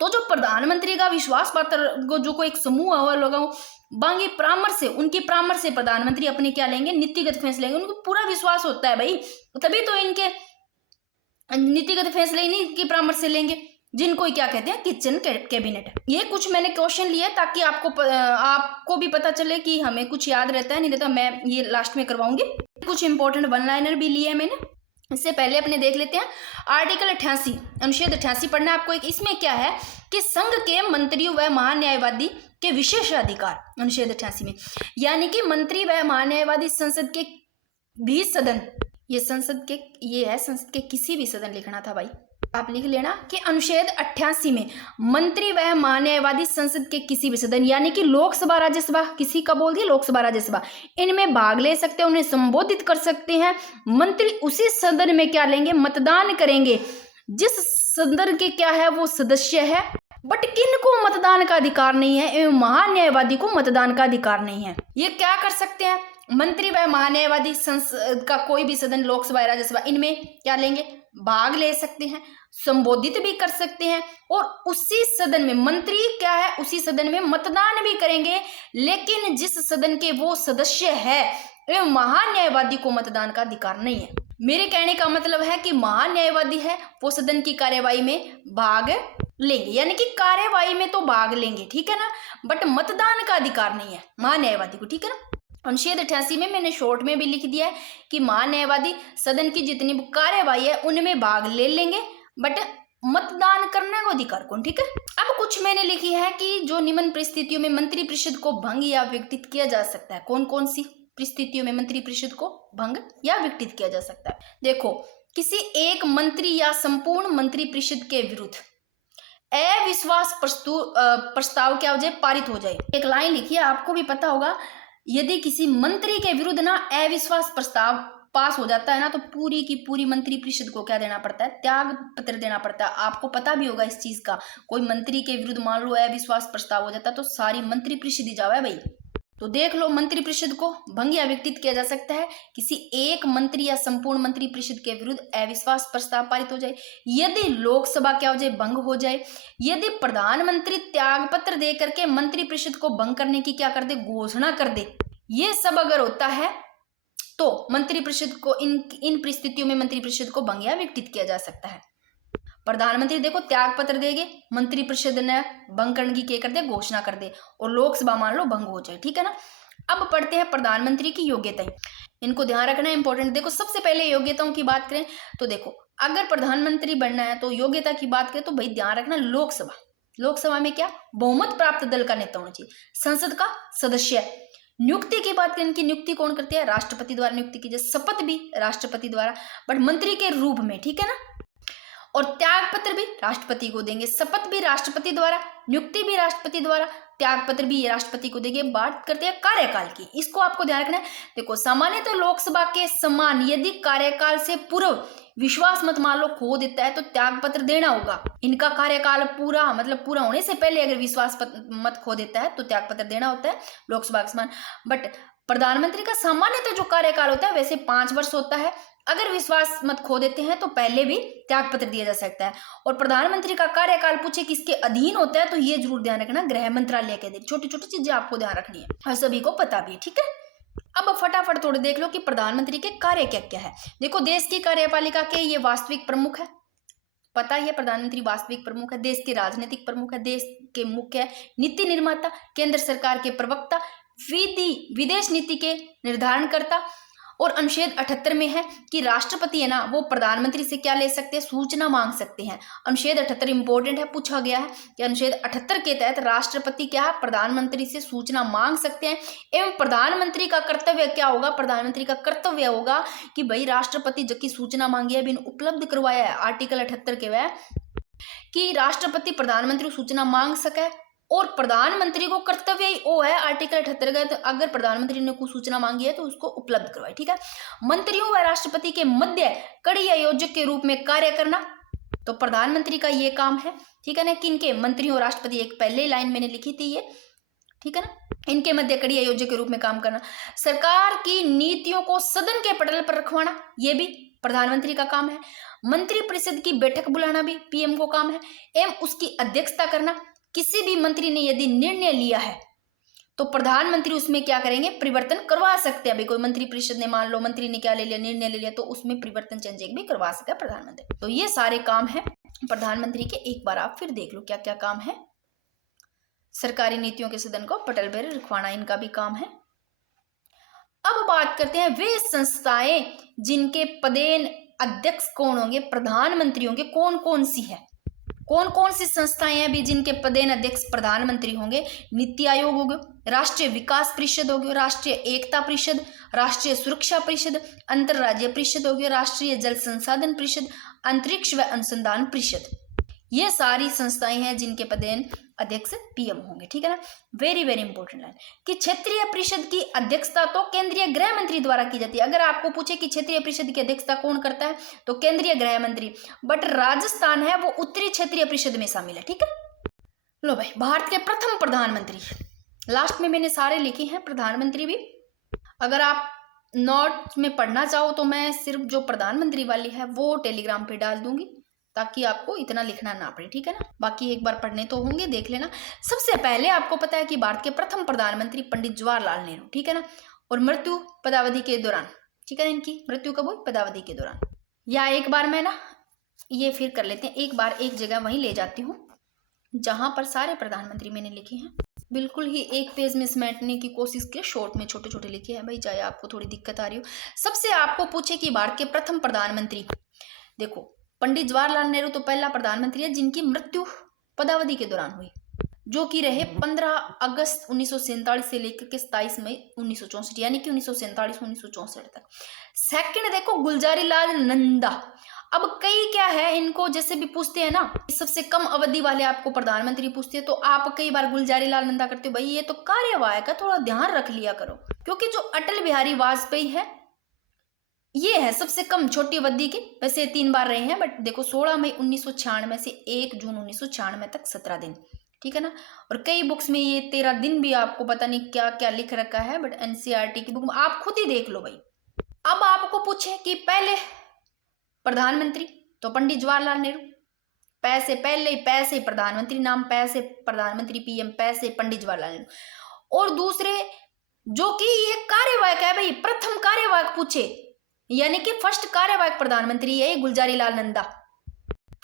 तो जो प्रधानमंत्री का विश्वास पात्र जो कोई एक समूह हुआ लोगों, बाकी परामर्श से, उनकी परामर्श से प्रधानमंत्री अपने क्या लेंगे? नीतिगत फैसले लेंगे। उनको पूरा विश्वास होता है भाई, तभी तो इनके नीतिगत फैसले इन्हीं की परामर्श से लेंगे, जिनको क्या कहते हैं? Kitchen cabinet. ये कुछ मैंने क्वेश्चन लिए ताकि आपको भी पता चले कि हमें कुछ याद रहता है, नहीं रहता मैं ये लास्ट में करवाऊंगी। कुछ इंपॉर्टेंट वन लाइनर भी लिए हैं मैंने, इससे पहले अपने देख लेते हैं आर्टिकल 88 अनुच्छेद 88 पढ़ना है आपको। एक इसमें क्या है कि संघ के मंत्रियों व महान्यायवादी के विशेष अधिकार, अनुच्छेद 88 में, यानी कि मंत्री व महान्यायवादी संसद के भी सदन, ये संसद के, ये है संसद के किसी भी सदन, लिखना था भाई आप लिख लेना कि अनुच्छेद 88 में मंत्री व महान्यायवादी संसद के किसी भी सदन यानी कि लोकसभा राज्यसभा, किसी का बोल दिया लोकसभा राज्यसभा, इनमें भाग ले सकते हैं, उन्हें संबोधित कर सकते हैं। मंत्री उसी सदन में क्या लेंगे? मतदान करेंगे जिस सदन के क्या है वो सदस्य है, बट किनको मतदान का अधिकार नहीं है, एवं महान्यायवादी को मतदान का अधिकार नहीं है। ये क्या कर सकते हैं? मंत्री व महान्यायवादी संसद का कोई भी सदन, लोकसभा राज्यसभा, इनमें क्या लेंगे? भाग ले सकते हैं, संबोधित भी कर सकते हैं, और उसी सदन में मंत्री क्या है? उसी सदन में मतदान भी करेंगे, लेकिन जिस सदन के वो सदस्य है एवं महान्यायवादी को मतदान का अधिकार नहीं है। मेरे कहने का मतलब है कि महान्यायवादी है वो सदन की कार्यवाही में भाग लेंगे, यानी कि कार्यवाही में तो भाग लेंगे, ठीक है ना, बट मतदान का अधिकार नहीं है महान्यायवादी को। ठीक है ना, अनुच्छेद 88 में मैंने शॉर्ट में भी लिख दिया है कि महान्यायवादी सदन की जितनी कार्यवाही है उनमें भाग ले लेंगे, बट मतदान करने का अधिकार कौन? ठीक है, अब कुछ मैंने लिखी है कि जो निम्न परिस्थितियों में मंत्रिपरिषद को भंग या विघटित किया जा सकता है। कौन कौन सी परिस्थितियों में मंत्रिपरिषद को भंग या विघटित किया जा सकता है? देखो, किसी एक मंत्री या संपूर्ण मंत्रिपरिषद के विरुद्ध अविश्वास प्रस्ताव क्या हो जाए? पारित हो जाए। एक लाइन लिखी है, आपको भी पता होगा, यदि किसी मंत्री के विरुद्ध ना अविश्वास प्रस्ताव पास हो जाता है ना, तो पूरी की पूरी मंत्रिपरिषद को क्या देना पड़ता है? त्याग पत्र देना पड़ता है। आपको पता भी होगा इस चीज का, कोई मंत्री के विरुद्ध मान लो अविश्वास प्रस्ताव हो जाता है तो सारी मंत्रिपरिषद ही जावे भाई, तो देख लो, मंत्रिपरिषद को भंग या विघटित किया जा सकता है किसी एक मंत्री या संपूर्ण मंत्रिपरिषद के विरुद्ध अविश्वास प्रस्ताव पारित हो जाए, यदि लोकसभा क्या हो जाए, भंग हो जाए, यदि प्रधानमंत्री त्याग पत्र दे करके मंत्रिपरिषद को भंग करने की क्या कर दे, घोषणा कर दे। ये सब अगर होता है तो मंत्रिपरिषद को इन परिस्थितियों में मंत्रिपरिषद को भंग या विघटित किया जा सकता है। प्रधानमंत्री देखो त्याग पत्र देंगे, मंत्रिपरिषद ने भंग करने की क्या कर दे, घोषणा कर दे, और लोकसभा मान लो भंग हो जाए, ठीक है ना। अब पढ़ते हैं प्रधानमंत्री की योग्यताएं, इनको ध्यान रखना है, इंपॉर्टेंट। देखो सबसे पहले योग्यताओं की बात करें तो देखो, अगर प्रधानमंत्री बनना है तो योग्यता की बात करें तो भाई ध्यान रखना, लोकसभा में क्या, बहुमत प्राप्त दल का नेता होना चाहिए, संसद का सदस्य। नियुक्ति की बात करें, इनकी नियुक्ति कौन करती है, राष्ट्रपति द्वारा नियुक्ति की जाए, शपथ भी राष्ट्रपति द्वारा, बट मंत्री के रूप में, ठीक है ना। और त्याग पत्र भी राष्ट्रपति को देंगे, शपथ भी राष्ट्रपति द्वारा, नियुक्ति भी राष्ट्रपति द्वारा, त्याग पत्र भी ये राष्ट्रपति को देंगे। बात करते हैं कार्यकाल की, इसको आपको ध्यान रखना है। देखो सामान्य तो लोकसभा के समान यदि कार्यकाल से पूर्व विश्वास मत मान लो खो देता है तो त्याग पत्र देना होगा। इनका कार्यकाल पूरा मतलब पूरा होने से पहले अगर विश्वास मत खो देता है तो त्याग पत्र देना होता है लोकसभा के समान। बट प्रधानमंत्री का सामान्य तो जो कार्यकाल होता है वैसे 5 वर्ष होता है, अगर विश्वास मत खो देते हैं तो पहले भी त्याग पत्र दिया जा सकता है। और प्रधानमंत्री का कार्यकाल पूछे किसके अधीन होता है तो ये जरूर ध्यान रखना, गृह मंत्रालय के अधीन। छोटी छोटी चीजें आपको ध्यान रखनी है और सभी को पता भी है, ठीक है। अब फटाफट थोड़े देख लो कि प्रधानमंत्री के कार्य क्या क्या है। देखो देश की कार्यपालिका के ये वास्तविक प्रमुख है, पता ही है, प्रधानमंत्री वास्तविक प्रमुख है, देश के राजनीतिक प्रमुख है, देश के मुख्य नीति निर्माता, केंद्र सरकार के प्रवक्ता, विदेश नीति के निर्धारण करता। और अनुच्छेद 78 में है कि राष्ट्रपति है ना वो प्रधानमंत्री से क्या ले सकते हैं, सूचना मांग सकते हैं। अनुच्छेद 78 इंपॉर्टेंट है, पूछा गया है कि अनुच्छेद 78 के तहत राष्ट्रपति क्या है, प्रधानमंत्री से सूचना मांग सकते हैं। एवं प्रधानमंत्री का कर्तव्य क्या होगा, प्रधानमंत्री का कर्तव्य होगा कि भाई राष्ट्रपति जब की सूचना मांगी है बिन उपलब्ध करवाया है, आर्टिकल 78 के वह कि राष्ट्रपति प्रधानमंत्री को सूचना मांग सके। और प्रधानमंत्री को कर्तव्य ही वो है आर्टिकल 78 का, तो अगर प्रधानमंत्री ने कुछ सूचना मांगी है तो उसको उपलब्ध करवाए, ठीक है। मंत्रियों व राष्ट्रपति के मध्य कड़ी आयोजक के रूप में कार्य करना, तो प्रधानमंत्री का ये काम है, ठीक है ना। किनके, मंत्रियों और राष्ट्रपति, एक पहले लाइन मैंने लिखी थी ये, ठीक है ना, इनके मध्य कड़ी आयोजक के रूप में काम करना। सरकार की नीतियों को सदन के पटल पर रखवाना, ये भी प्रधानमंत्री का काम है। मंत्रिपरिषद की बैठक बुलाना भी पीएम को काम है, एवं उसकी अध्यक्षता करना। किसी भी मंत्री ने यदि निर्णय लिया है तो प्रधानमंत्री उसमें क्या करेंगे, परिवर्तन करवा सकते हैं। अभी कोई मंत्रिपरिषद ने, मान लो मंत्री ने क्या ले लिया, निर्णय ले लिया, तो उसमें परिवर्तन चेंजिंग भी करवा सकता है प्रधानमंत्री। तो ये सारे काम है प्रधानमंत्री के, एक बार आप फिर देख लो क्या क्या काम है। सरकारी नीतियों के सदन को पटल पर रखवाना इनका भी काम है। अब बात करते हैं वे संस्थाएं जिनके पदेन अध्यक्ष कौन होंगे, प्रधानमंत्री होंगे, कौन कौन सी है, कौन कौन सी संस्थाएं हैं भी जिनके पदेन अध्यक्ष प्रधानमंत्री होंगे। नीति आयोग होगा, राष्ट्रीय विकास परिषद होगी, राष्ट्रीय एकता परिषद, राष्ट्रीय सुरक्षा परिषद, अंतरराज्यीय परिषद होगी, राष्ट्रीय जल संसाधन परिषद, अंतरिक्ष व अनुसंधान परिषद। ये सारी संस्थाएं हैं जिनके पदेन अध्यक्ष पीएम होंगे, ठीक है ना। वेरी वेरी इंपॉर्टेंट लाइन कि क्षेत्रीय परिषद की अध्यक्षता तो केंद्रीय गृह मंत्री द्वारा की जाती है। अगर आपको पूछे कि क्षेत्रीय परिषद की अध्यक्षता कौन करता है तो केंद्रीय गृह मंत्री, बट राजस्थान है वो उत्तरी क्षेत्रीय परिषद में शामिल है, ठीक है। लो भाई, भारत के प्रथम प्रधानमंत्री, लास्ट में मैंने सारे लिखे हैं प्रधानमंत्री भी। अगर आप नोट में पढ़ना चाहो तो मैं सिर्फ जो प्रधानमंत्री वाली है वो टेलीग्राम पे डाल दूंगी ताकि आपको इतना लिखना ना पड़े, ठीक है ना। बाकी एक बार पढ़ने तो होंगे, देख लेना। सबसे पहले आपको पता है कि भारत के प्रथम प्रधानमंत्री पंडित जवाहरलाल नेहरू, ठीक है ना। और मृत्यु पदावधि के दौरान, ठीक है ना, इनकी मृत्यु कब हुई, पदावधि के दौरान। या एक बार मैं ना ये फिर कर लेते हैं, एक बार एक जगह वहीं ले जाती हूँ जहां पर सारे प्रधानमंत्री मैंने लिखे हैं। बिल्कुल ही एक पेज में समेटने की कोशिश की, शॉर्ट में छोटे छोटे लिखे हैं भाई, चाहे आपको थोड़ी दिक्कत आ रही हो। सबसे आपको पूछे कि भारत के प्रथम प्रधानमंत्री, देखो पंडित जवाहरलाल नेहरू तो पहला प्रधानमंत्री है जिनकी मृत्यु पदावधि के दौरान हुई, जो कि रहे 15 अगस्त 1947 से लेकर के 27 मई 1964, यानी कि 1947-1964 तक। सेकंड देखो गुलजारीलाल नंदा। अब कई क्या है, इनको जैसे भी पूछते हैं ना, सबसे कम अवधि वाले आपको प्रधानमंत्री पूछते हैं तो आप कई बार गुलजारीलाल नंदा करते हो। भाई ये तो कार्यवाहक है, थोड़ा ध्यान रख लिया करो, क्योंकि जो अटल बिहारी वाजपेयी है ये है सबसे कम छोटी अवधि के। वैसे 3 बार रहे हैं, बट देखो 16 मई 1996 से 1 जून 1996 तक 17 दिन, ठीक है ना। और कई बुक्स में ये 13 दिन भी आपको पता नहीं क्या क्या लिख रखा है, बट एनसीईआरटी की बुक में आप खुद ही देख लो भाई। अब आपको पूछे कि पहले प्रधानमंत्री तो पंडित जवाहरलाल नेहरू, पैसे पहले ही पैसे प्रधानमंत्री नाम, पैसे प्रधानमंत्री पीएम, पैसे पंडित जवाहरलाल नेहरू। और दूसरे जो कि ये कार्यवाहक है भाई, प्रथम कार्यवाहक पूछे, यानी कि फर्स्ट कार्यवाहक प्रधानमंत्री है गुलजारी लाल नंदा।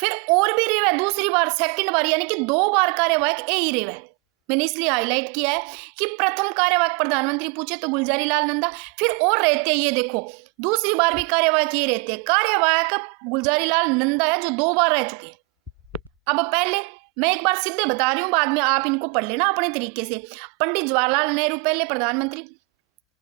फिर और भी रेव है दूसरी बार, सेकंड बार, यानी कि 2 बार कार्यवाहक ए ही रेव है। मैंने इसलिए हाईलाइट किया है कि प्रथम कार्यवाहक प्रधानमंत्री पूछे तो गुलजारी लाल नंदा। फिर और रहते हैं, ये देखो दूसरी बार भी कार्यवाहक ये रहते हैं, कार्यवाहक गुलजारी लाल नंदा है जो 2 बार रह चुके हैं। अब पहले मैं एक बार सीधे बता रही हूं, बाद में आप इनको पढ़ लेना अपने तरीके से। पंडित जवाहरलाल नेहरू पहले प्रधानमंत्री,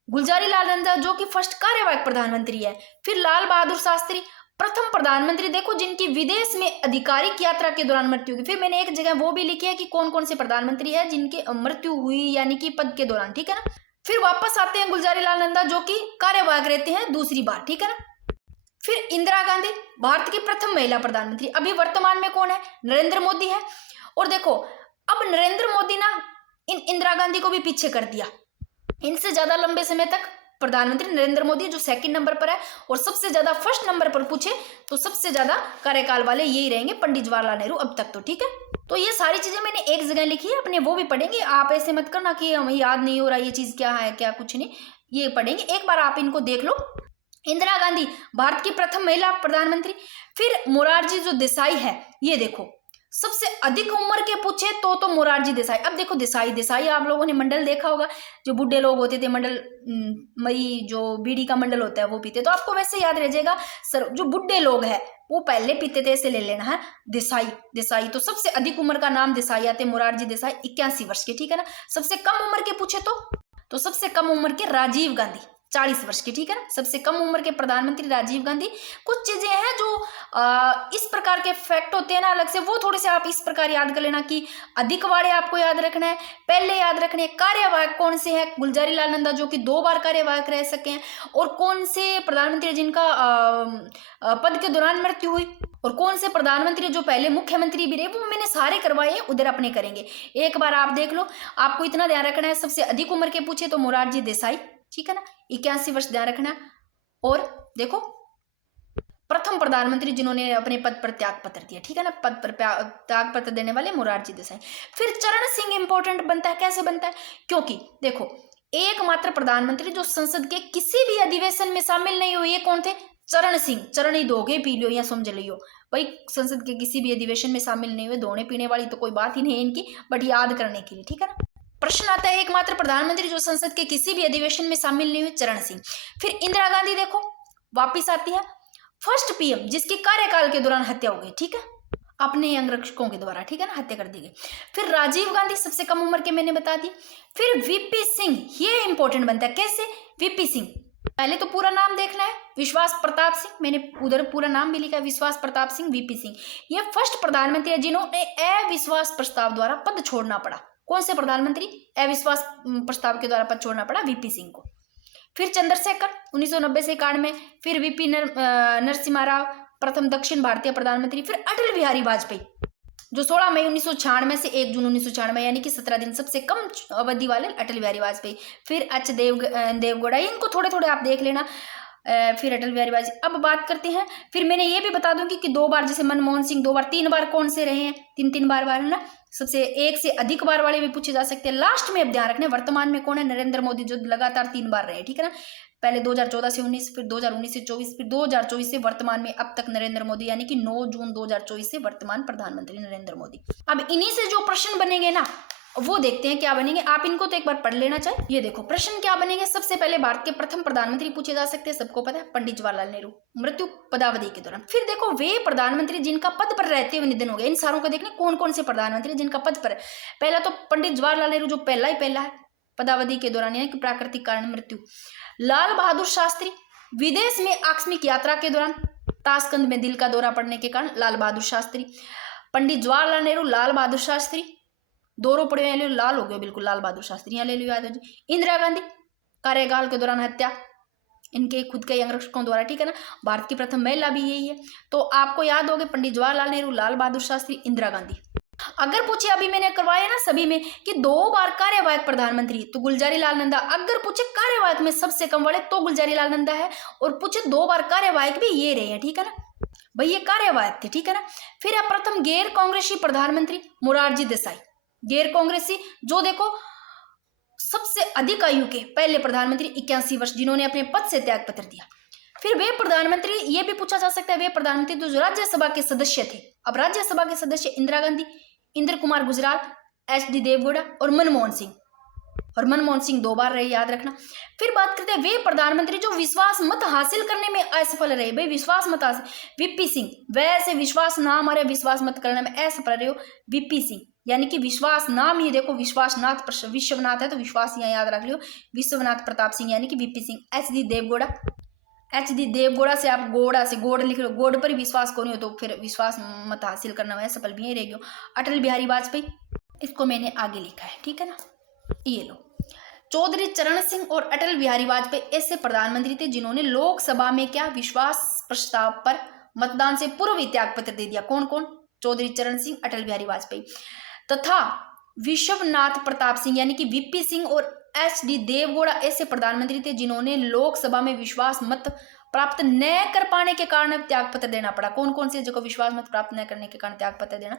गुलजारी लाल नंदा जो कि फर्स्ट कार्यवाहक प्रधानमंत्री है। फिर लाल बहादुर शास्त्री प्रथम प्रधानमंत्री, देखो जिनकी विदेश में आधिकारिक यात्रा के दौरान मृत्यु हुई। फिर मैंने एक जगह वो भी लिखी है कि कौन कौन से प्रधानमंत्री है जिनकी मृत्यु हुई यानी कि पद के दौरान, ठीक है ना। फिर वापस आते हैं गुलजारी लाल नंदा जो कि कार्यवाहक रहते हैं दूसरी बार, ठीक है ना। फिर इंदिरा गांधी भारत की प्रथम महिला प्रधानमंत्री, अभी वर्तमान में कौन है, नरेंद्र मोदी है। और देखो अब नरेंद्र मोदी ना इंदिरा गांधी को भी पीछे कर दिया, इनसे ज्यादा लंबे समय तक प्रधानमंत्री नरेंद्र मोदी जो सेकंड नंबर पर है। और सबसे ज्यादा फर्स्ट नंबर पर पूछे तो सबसे ज्यादा कार्यकाल वाले यही रहेंगे पंडित जवाहरलाल नेहरू अब तक तो, ठीक है। तो ये सारी चीजें मैंने एक जगह लिखी है, अपने वो भी पढ़ेंगे, आप ऐसे मत करना कि हमें याद नहीं हो रहा ये चीज क्या है क्या कुछ नहीं, ये पढ़ेंगे एक बार, आप इनको देख लो। इंदिरा गांधी भारत की प्रथम महिला प्रधानमंत्री। फिर मोरारजी जो देसाई है, ये देखो सबसे अधिक उम्र के पूछे तो मोरारजी देसाई। अब देखो देसाई आप लोगों ने मंडल देखा होगा, जो बुढ़े लोग होते थे मंडल, मई जो बीड़ी का मंडल होता है वो पीते, तो आपको वैसे याद रह जाएगा सर, जो बुढ़े लोग हैं वो पहले पीते थे, ऐसे ले लेना है देसाई। तो सबसे अधिक उम्र का नाम देसाई आते, मोरारजी देसाई 81 वर्ष के, ठीक है ना। सबसे कम उम्र के पूछे तो सबसे कम उम्र के राजीव गांधी 40 वर्ष के, ठीक है ना। सबसे कम उम्र के प्रधानमंत्री राजीव गांधी। कुछ चीजें हैं जो इस प्रकार के फैक्ट होते हैं ना अलग से, वो थोड़े से आप इस प्रकार याद कर लेना कि अधिक वाले आपको याद रखना है, पहले याद रखने। कार्यवाहक कौन से है, गुलजारी लाल नंदा जो कि 2 बार कार्यवाहक रह सके हैं। और कौन से प्रधानमंत्री जिनका पद के दौरान मृत्यु हुई, और कौन से प्रधानमंत्री जो पहले मुख्यमंत्री भी रहे, वो मैंने सारे करवाए हैं, उधर अपने करेंगे। एक बार आप देख लो, आपको इतना ध्यान रखना है, सबसे अधिक उम्र के पूछे तो मोरारजी देसाई, ठीक है ना, 81 वर्ष ध्यान रखना। और देखो प्रथम प्रधानमंत्री जिन्होंने अपने पद पर त्याग पत्र दिया, ठीक है ना, पद पर त्याग पत्र देने वाले मोरारजी देसाई। फिर चरण सिंह इंपॉर्टेंट बनता है, कैसे बनता है, क्योंकि देखो एकमात्र प्रधानमंत्री जो संसद के किसी भी अधिवेशन में शामिल नहीं हुए, ये कौन थे, चरण सिंह। चरण ही दोगे पी लियो या समझ लियो भाई, संसद के किसी भी अधिवेशन में शामिल नहीं हुए, धोने पीने वाली तो कोई बात ही नहीं है इनकी, बट याद करने के लिए, ठीक है ना। प्रश्न आता है एकमात्र प्रधानमंत्री जो संसद के किसी भी अधिवेशन में शामिल नहीं हुए, चरण सिंह। फिर इंदिरा गांधी देखो वापिस आती है, फर्स्ट पीएम जिसकी कार्यकाल के दौरान हत्या हो गई, ठीक है, अपने अंगरक्षकों के द्वारा, ठीक है ना, हत्या कर दी गई। फिर राजीव गांधी सबसे कम उम्र के, मैंने बता दी। फिर वीपी सिंह, ये इंपॉर्टेंट बनता है, कैसे, वीपी सिंह पहले तो पूरा नाम देखना है, विश्वास प्रताप सिंह, मैंने उधर पूरा नाम भी लिखा है, विश्वास प्रताप सिंह, वीपी सिंह। ये फर्स्ट प्रधानमंत्री है जिन्होंने अविश्वास प्रस्ताव द्वारा पद छोड़ना पड़ा। कौन से प्रधानमंत्री, अविश्वास प्रस्ताव के द्वारा पद छोड़ना पड़ा, वीपी सिंह को। फिर चंद्रशेखर 1990 से 91 में। फिर वीपी नरसिम्हा राव प्रथम दक्षिण भारतीय प्रधानमंत्री। फिर अटल बिहारी वाजपेयी जो 16 मई 1996 से 1 जून 1996 यानी कि 17 दिन, सबसे कम अवधि वाले अटल बिहारी वाजपेयी। फिर एच देवगौड़ा, इनको थोड़े थोड़े आप देख लेना। फिर अटल बिहारी वाजपेयी। अब बात करते हैं, फिर मैंने ये भी बता दूंगी कि 2 बार जैसे मनमोहन सिंह 2 बार, 3 बार कौन से रहे हैं, 3 बार है ना, सबसे 1 से अधिक बार वाले भी पूछे जा सकते हैं। लास्ट में अब ध्यान रखना वर्तमान में कौन है, नरेंद्र मोदी जो लगातार 3 बार रहे, ठीक है ना। पहले 2014 से 19, फिर 2019 से 24, फिर 2024 से वर्तमान में अब तक नरेंद्र मोदी, यानी कि 9 जून 2024 से वर्तमान प्रधानमंत्री नरेंद्र मोदी। अब इन्हीं से जो प्रश्न बनेंगे ना वो देखते हैं क्या बनेंगे, आप इनको तो एक बार पढ़ लेना चाहिए। ये देखो प्रश्न क्या बनेंगे, सबसे पहले भारत के प्रथम प्रधानमंत्री पूछे जा सकते हैं, सबको पता है, पंडित जवाहरलाल नेहरू, मृत्यु पदावधि के दौरान। फिर देखो वे प्रधानमंत्री जिनका पद पर रहते हुए निधन हो गया, इन सारों को देखने कौन कौन से प्रधानमंत्री जिनका पद पर। पहला तो पंडित जवाहरलाल नेहरू जो पहला है पदावधि के दौरान, यानी कि प्राकृतिक कारण मृत्यु। लाल बहादुर शास्त्री विदेश में आकस्मिक यात्रा के दौरान, ताशकंद में दिल का दौरा पड़ने के कारण लाल बहादुर शास्त्री। पंडित जवाहरलाल नेहरू, लाल बहादुर शास्त्री, दोनों पड़े हुए लाल हो गए बिल्कुल, लाल बहादुर शास्त्री यहाँ ले लियो याद है। इंदिरा गांधी कार्यकाल के दौरान हत्या इनके खुद के अंगरक्षकों द्वारा, ठीक है ना। भारत की प्रथम महिला भी यही है, तो आपको याद होगा पंडित जवाहरलाल नेहरू, लाल बहादुर शास्त्री, इंदिरा गांधी। अगर पूछे अभी मैंने करवाया ना सभी में कि 2 बार कार्यवाहक प्रधानमंत्री तो गुलजारी लाल नंदा, अगर पूछे कार्यवाहक में सबसे कम वाले तो गुलजारी लाल नंदा है, और पूछे 2 बार कार्यवाहक भी ये रहे हैं, ठीक है ना भाई, ये कार्यवाहक थे, ठीक है ना। फिर है प्रथम गैर कांग्रेसी प्रधानमंत्री मोरारजी देसाई, गैर कांग्रेसी जो देखो सबसे अधिक आयु के पहले प्रधानमंत्री 81 वर्ष जिन्होंने अपने पद से त्याग पत्र दिया। फिर वे प्रधानमंत्री, ये भी पूछा जा सकता है वे प्रधानमंत्री जो राज्यसभा के सदस्य थे। अब राज्यसभा के सदस्य इंदिरा गांधी, इंद्र कुमार गुजराल, एच.डी. देवगौड़ा और मनमोहन सिंह, और मनमोहन सिंह 2 बार रहे, याद रखना। फिर बात करते हैं वे प्रधानमंत्री जो विश्वास मत हासिल करने में असफल रहे। भाई विश्वास मत हासिल, वीपी सिंह, वैसे विश्वास नाम आ रहे, विश्वास मत करने में असफल रहे हो वीपी सिंह, यानी कि विश्वास नाम ही देखो विश्वासनाथ, विश्वनाथ है तो विश्वास यहाँ याद रख लियो, विश्वनाथ प्रताप सिंह यानी कि VP Singh. HD. Devegowda, HD. Devegowda से आप गोड़ा से गोड़ लिख लो, गोड़ पर ही विश्वास कौन हो तो फिर विश्वास मत हासिल करना में असफल भी यही रहेगी। अटल बिहारी वाजपेयी, इसको मैंने आगे लिखा है, ठीक है ना, ये लो। चौधरी चरण सिंह और अटल बिहारी वाजपेयी ऐसे प्रधानमंत्री थे जिन्होंने लोकसभा में क्या विश्वास प्रस्ताव पर मतदान से पूर्व ही त्याग पत्र दे दिया। कौन कौन? चौधरी चरण सिंह, अटल बिहारी वाजपेयी तथा विश्वनाथ प्रताप सिंह यानी कि वीपी सिंह और एच.डी. देवगौड़ा ऐसे प्रधानमंत्री थे जिन्होंने लोकसभा में विश्वास मत प्राप्त न कर पाने के कारण त्याग पत्र देना पड़ा। कौन कौन से जो विश्वास मत प्राप्त न करने के कारण त्याग पत्र देना?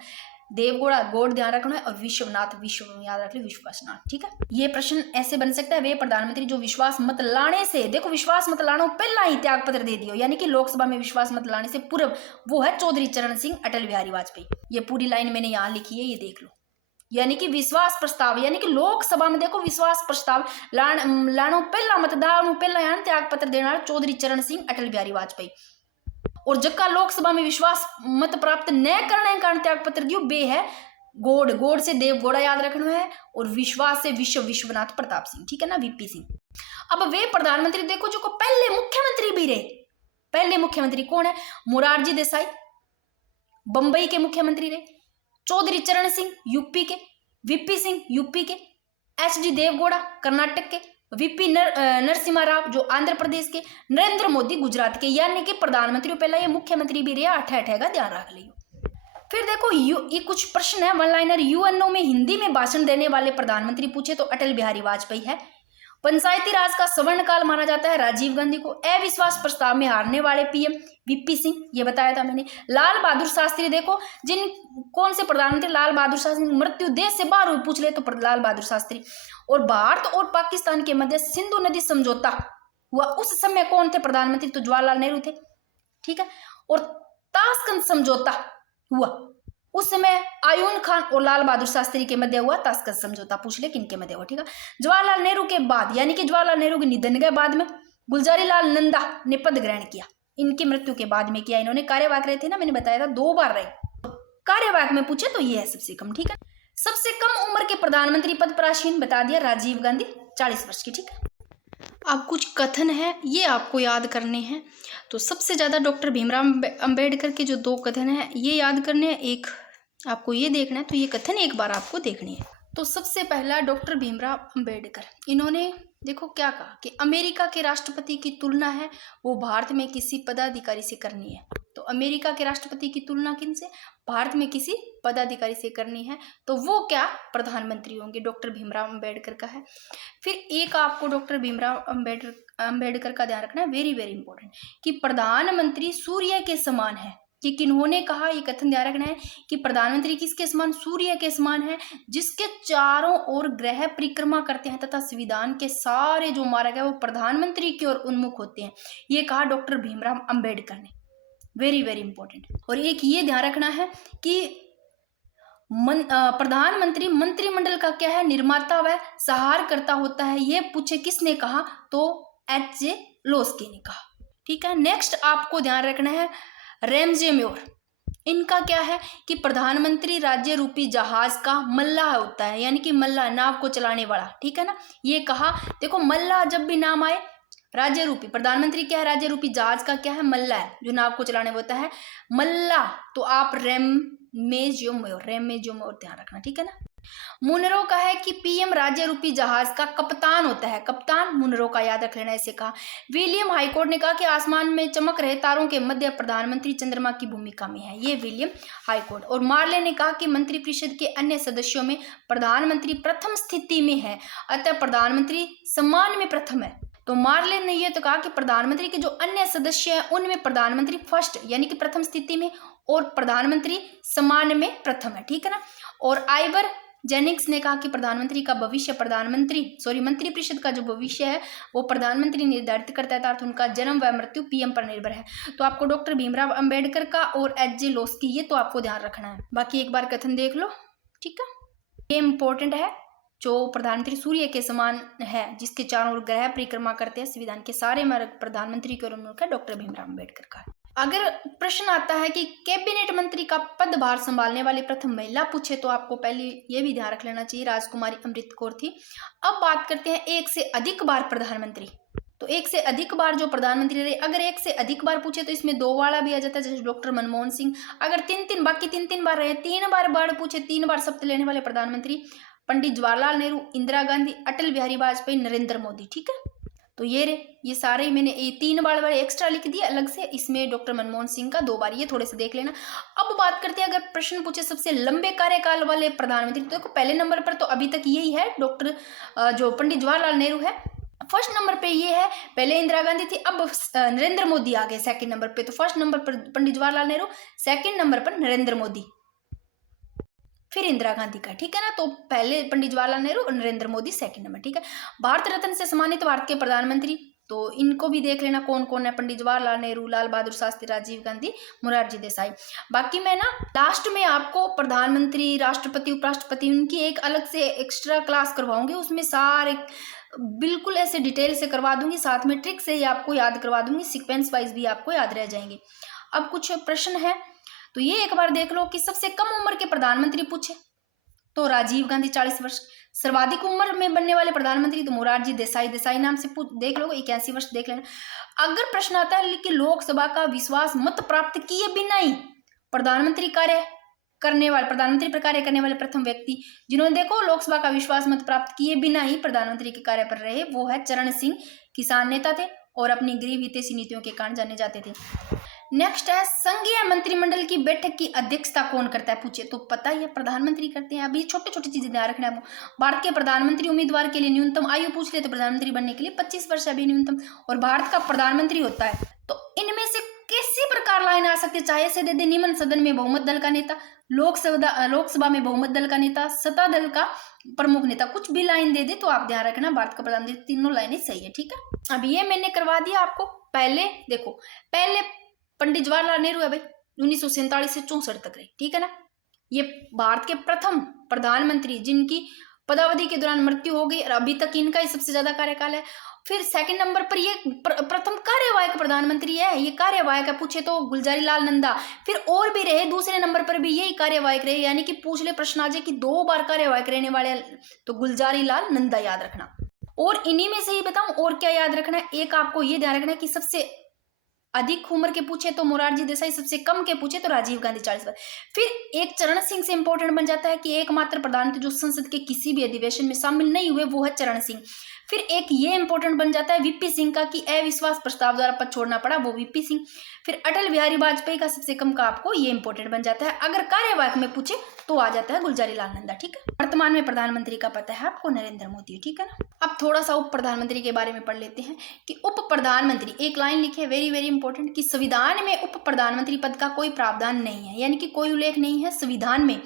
देवगौड़ा, गोड़ ध्यान रखना है, और विश्वनाथ, विश्व याद रख लो, विश्वासनाथ, ठीक है। ये प्रश्न ऐसे बन सकता है वे प्रधानमंत्री जो विश्वास मत लाने से, देखो विश्वास मत लाना पहला ही त्याग पत्र दे दियो, यानी कि लोकसभा में विश्वास मत लाने से पूर्व, वो है चौधरी चरण सिंह, अटल बिहारी वाजपेयी। ये पूरी लाइन मैंने यहाँ लिखी है, ये देख लो। यानी कि विश्वास प्रस्ताव, यानी कि लोकसभा में देखो विश्वास प्रस्ताव लानो पहला मतदान पहला यहाँ त्याग पत्र देना चौधरी चरण सिंह, अटल बिहारी वाजपेयी। और जबका लोकसभा में विश्वास मत प्राप्त न करने के कारण त्याग पत्र दियो बे है गोड़, गोड़ से देवगौड़ा याद रखना है, और विश्वास से विश्वनाथ प्रताप सिंह, ठीक है ना, वीपी सिंह। अब वे प्रधानमंत्री देखो जो को पहले मुख्यमंत्री भी रहे। पहले मुख्यमंत्री कौन है? मोरारजी देसाई, बंबई के मुख्यमंत्री रहे। चौधरी चरण सिंह यूपी के, वीपी सिंह यूपी के, एच.डी. देवगौड़ा कर्नाटक के, वीपी नरसिम्हा राव जो आंध्र प्रदेश के, नरेंद्र मोदी गुजरात के, यानी कि प्रधानमंत्री पहला ये मुख्यमंत्री भी रहे। अठे का ध्यान रख लियो। फिर देखो ये कुछ प्रश्न है वन लाइनर। यूएनओ में हिंदी में भाषण देने वाले प्रधानमंत्री पूछे तो अटल बिहारी वाजपेयी है। पंचायती राज का स्वर्ण काल माना जाता है राजीव गांधी को। अविश्वास प्रस्ताव में हारने वाले पीएम वीपी सिंह, ये बताया था मैंने। लाल बहादुर शास्त्री, देखो जिन कौन से प्रधानमंत्री लाल बहादुर शास्त्री मृत्यु देश से बाहर हुई पूछ ले तो लाल बहादुर शास्त्री। और भारत और पाकिस्तान के मध्य सिंधु नदी समझौता हुआ उस समय कौन थे प्रधानमंत्री? तो जवाहरलाल नेहरू थे, ठीक है। और ताशकंद समझौता हुआ उस समय आयून खान और लाल बहादुर शास्त्री के मध्य हुआ ताशकंद समझौता, पूछ ले किनके मध्य हुआ, ठीक है। जवाहरलाल नेहरू के बाद, यानी कि जवाहरलाल नेहरू के निधन के बाद में गुलजारी लाल नंदा ने पद ग्रहण किया। इनकी मृत्यु के बाद में किया। इन्होंने कार्यवाहक रहे थे ना, मैंने बताया था 2 बार रहे। कार्यवाहक में पूछे तो ये है सबसे कम, ठीक है। सबसे कम उम्र के प्रधानमंत्री पद पर आसीन बता दिया राजीव गांधी, 40 वर्ष की, ठीक है। अब कुछ कथन है ये आपको याद करने हैं। तो सबसे ज्यादा डॉक्टर भीमराव अंबेडकर के जो 2 कथन है ये याद करने हैं, एक आपको ये देखना है, तो ये कथन एक बार आपको देखनी है। तो सबसे पहला डॉक्टर भीमराव अंबेडकर, इन्होंने देखो क्या कहा कि अमेरिका के राष्ट्रपति की तुलना है वो भारत में किसी पदाधिकारी से करनी है। तो अमेरिका के राष्ट्रपति की तुलना किनसे? भारत में किसी पदाधिकारी से करनी है, तो वो क्या? प्रधानमंत्री होंगे। डॉक्टर भीमराव अंबेडकर का है। फिर एक आपको डॉक्टर भीमराव अंबेडकर का ध्यान रखना है, वेरी वेरी इंपॉर्टेंट, कि प्रधानमंत्री सूर्य के समान है। कि किन्होंने कहा, ये कथन ध्यान रखना है कि प्रधानमंत्री किसके समान? सूर्य के समान है, जिसके चारों ओर ग्रह परिक्रमा करते हैं तथा संविधान के सारे जो मार्ग है वो प्रधानमंत्री की ओर उन्मुख होते हैं। ये कहा डॉक्टर भीमराव अंबेडकर ने, वेरी वेरी इंपॉर्टेंट। और एक ये ध्यान रखना है कि प्रधानमंत्री मंत्रिमंडल का क्या है? निर्माता व सहारकर्ता होता है। ये पूछे किसने कहा? तो एच.जे. लोस्के ने कहा, ठीक है। नेक्स्ट आपको ध्यान रखना है रैमजे म्योर, इनका क्या है कि प्रधानमंत्री राज्य रूपी जहाज का मल्लाह होता है, यानी कि मल्लाह नाव को चलाने वाला, ठीक है ना। ये कहा, देखो मल्लाह जब भी नाम आए, राज्य रूपी प्रधानमंत्री क्या है? राज्य रूपी जहाज का क्या है? मल्लाह है, जो नाव को चलाने होता है मल्लाह। तो आप रैमजे म्योर ध्यान रखना, ठीक है ना। मुनरो का है कि पीएम राज्य रूपी जहाज का कप्तान होता है, कप्तान मुनरो का, याद रख लेना ऐसे कहा। विलियम हाईकोर्ट ने कहा कि आसमान में चमक रहे तारों के मध्य प्रधानमंत्री चंद्रमा की भूमिका में है, ये विलियम हाईकोर्ट। और मार्ले ने कहा कि मंत्रिपरिषद के अन्य सदस्यों में प्रधानमंत्री प्रथम स्थिति में है, अतः प्रधानमंत्री सम्मान में प्रथम है। तो मार्ले ने यह तो कहा कि प्रधानमंत्री के जो अन्य सदस्य हैं उनमें प्रधानमंत्री फर्स्ट यानी कि प्रथम स्थिति में और प्रधानमंत्री सम्मान में प्रथम है, ठीक है ना। और आइवर जेनिक्स ने कहा कि प्रधानमंत्री का भविष्य मंत्रिपरिषद का जो भविष्य है वो प्रधानमंत्री निर्धारित करता है, अर्थात उनका जन्म व मृत्यु पीएम पर निर्भर है। तो आपको डॉक्टर भीमराव अंबेडकर का और एच.जे. लोस्की, ये तो आपको ध्यान रखना है। बाकी एक बार कथन देख लो, ठीक है। ये इंपॉर्टेंट है। जो प्रधानमंत्री सूर्य के समान है, जिसके चारों ओर ग्रह परिक्रमा करते हैं, संविधान के सारे मार्ग प्रधानमंत्री के ओर है, डॉक्टर भीमराव अंबेडकर का। अगर प्रश्न आता है कि कैबिनेट मंत्री का पदभार संभालने वाली प्रथम महिला पूछे तो आपको पहले ये भी ध्यान रख लेना चाहिए, राजकुमारी अमृत कौर थी। अब बात करते हैं एक से अधिक बार प्रधानमंत्री। तो एक से अधिक बार जो प्रधानमंत्री रहे, अगर एक से अधिक बार पूछे तो इसमें दो वाला भी आ जाता है, जैसे डॉक्टर मनमोहन सिंह। अगर तीन बार रहे, 3 बार पूछे, 3 बार शपथ लेने वाले प्रधानमंत्री पंडित जवाहरलाल नेहरू, इंदिरा गांधी, अटल बिहारी वाजपेयी, नरेंद्र मोदी, ठीक है। तो ये सारे मैंने ये 3 बार वाले एक्स्ट्रा लिख दिए अलग से, इसमें डॉक्टर मनमोहन सिंह का 2 बार, ये थोड़े से देख लेना। अब बात करते हैं अगर प्रश्न पूछे सबसे लंबे कार्यकाल वाले प्रधानमंत्री, तो देखो पहले नंबर पर तो अभी तक यही है, डॉक्टर जो पंडित जवाहरलाल नेहरू है। फर्स्ट नंबर पे ये है, पहले इंदिरा गांधी थी, अब नरेंद्र मोदी आ गए सेकंड नंबर पे। तो फर्स्ट नंबर पर पंडित जवाहरलाल नेहरू, सेकंड नंबर पर नरेंद्र मोदी, फिर इंदिरा गांधी का, ठीक है ना। तो पहले पंडित जवाहरलाल नेहरू और नरेंद्र मोदी सेकंड नंबर, ठीक है। भारत रत्न से सम्मानित भारत के प्रधानमंत्री, तो इनको भी देख लेना कौन कौन है, पंडित जवाहरलाल नेहरू, लाल बहादुर शास्त्री, राजीव गांधी, मोरारजी देसाई। बाकी मैं ना लास्ट में आपको प्रधानमंत्री, राष्ट्रपति, उपराष्ट्रपति, उनकी एक अलग से एक्स्ट्रा क्लास करवाऊंगी, उसमें सारे बिल्कुल ऐसे डिटेल से करवा दूंगी, साथ में ट्रिक से ही आपको याद करवा दूंगी, सीक्वेंस वाइज भी आपको याद रह जाएंगे। अब कुछ प्रश्न है तो ये एक बार देख लो कि सबसे कम उम्र के प्रधानमंत्री पूछे तो राजीव गांधी 40 वर्ष, सर्वाधिक उम्र में बनने वाले प्रधानमंत्री तो मोरारजी देसाई नाम से देख लो 81 वर्ष देख लेना। अगर प्रश्न आता है कि लोकसभा का विश्वास मत प्राप्त किए बिना ही प्रधानमंत्री पर कार्य करने वाले प्रथम व्यक्ति, जिन्होंने देखो लोकसभा का विश्वास मत प्राप्त किए बिना ही प्रधानमंत्री के कार्य पर रहे, वो है चरण सिंह। किसान नेता थे और अपनी गरीब हितैषी नीतियों के कारण जाने जाते थे। नेक्स्ट है संघीय मंत्रिमंडल की बैठक की अध्यक्षता कौन करता है पूछे तो पता ही है, प्रधानमंत्री करते हैं। अभी छोटे छोटे चीजें ध्यान रखना है। भारत के प्रधानमंत्री उम्मीदवार के लिए न्यूनतम आयु पूछ ले तो प्रधानमंत्री बनने के लिए 25 वर्ष अभी न्यूनतम, और भारत का प्रधानमंत्री होता है। तो इनमें से किसी प्रकार लाइन आ सकती है, चाहे से दे दे निम्न सदन में बहुमत दल का नेता, लोकसभा में बहुमत दल का नेता, सत्ता दल का प्रमुख नेता, कुछ भी लाइन दे दे तो आप ध्यान रखना भारत का प्रधानमंत्री, तीनों लाइनें सही है, ठीक है। अब ये मैंने करवा दिया आपको। पहले देखो, पहले पंडित जवाहरलाल नेहरू है भाई, 1947 से 64 तक रहे, ठीक है ना। ये भारत के प्रथम प्रधानमंत्री जिनकी पदावधि के दौरान मृत्यु हो गई और अभी तक इनका ही सबसे ज्यादा कार्यकाल है। फिर सेकंड नंबर पर ये प्रथम कार्यवाहक प्रधानमंत्री है, ये कार्यवाहक है पूछे तो गुलजारी लाल नंदा। फिर और भी रहे, दूसरे नंबर पर भी यही कार्यवाहक रहे, यानी कि पूछ ले प्रश्न आ जाए कि 2 बार कार्यवाहक रहने वाले तो गुलजारी लाल नंदा याद रखना। और इन्हीं में से ही बताऊं और क्या याद रखना है, एक आपको ये ध्यान रखना है कि सबसे अधिक उम्र के पूछे तो मोरारजी देसाई, सबसे कम के पूछे तो राजीव गांधी 40 वर्ष। फिर एक चरण सिंह से इंपॉर्टेंट बन जाता है कि एकमात्र प्रधानमंत्री जो संसद के किसी भी अधिवेशन में शामिल नहीं हुए वो है चरण सिंह। फिर एक ये इंपॉर्टेंट बन जाता है वीपी सिंह का कि अविश्वास प्रस्ताव द्वारा पद छोड़ना पड़ा, वो वीपी सिंह। फिर अटल बिहारी वाजपेयी का सबसे कम का आपको ये इंपॉर्टेंट बन जाता है। अगर कार्यवाहक में पूछे तो आ जाता है गुलजारी लाल नंदा, ठीक है। वर्तमान में प्रधानमंत्री का पता है आपको नरेंद्र मोदी, ठीक है ना। अब थोड़ा सा उप प्रधानमंत्री के बारे में पढ़ लेते हैं कि उप प्रधानमंत्री, एक लाइन लिखे वेरी वेरी इंपॉर्टेंट, कि संविधान में उप प्रधानमंत्री पद का कोई प्रावधान नहीं है, यानी कि कोई उल्लेख नहीं है संविधान में,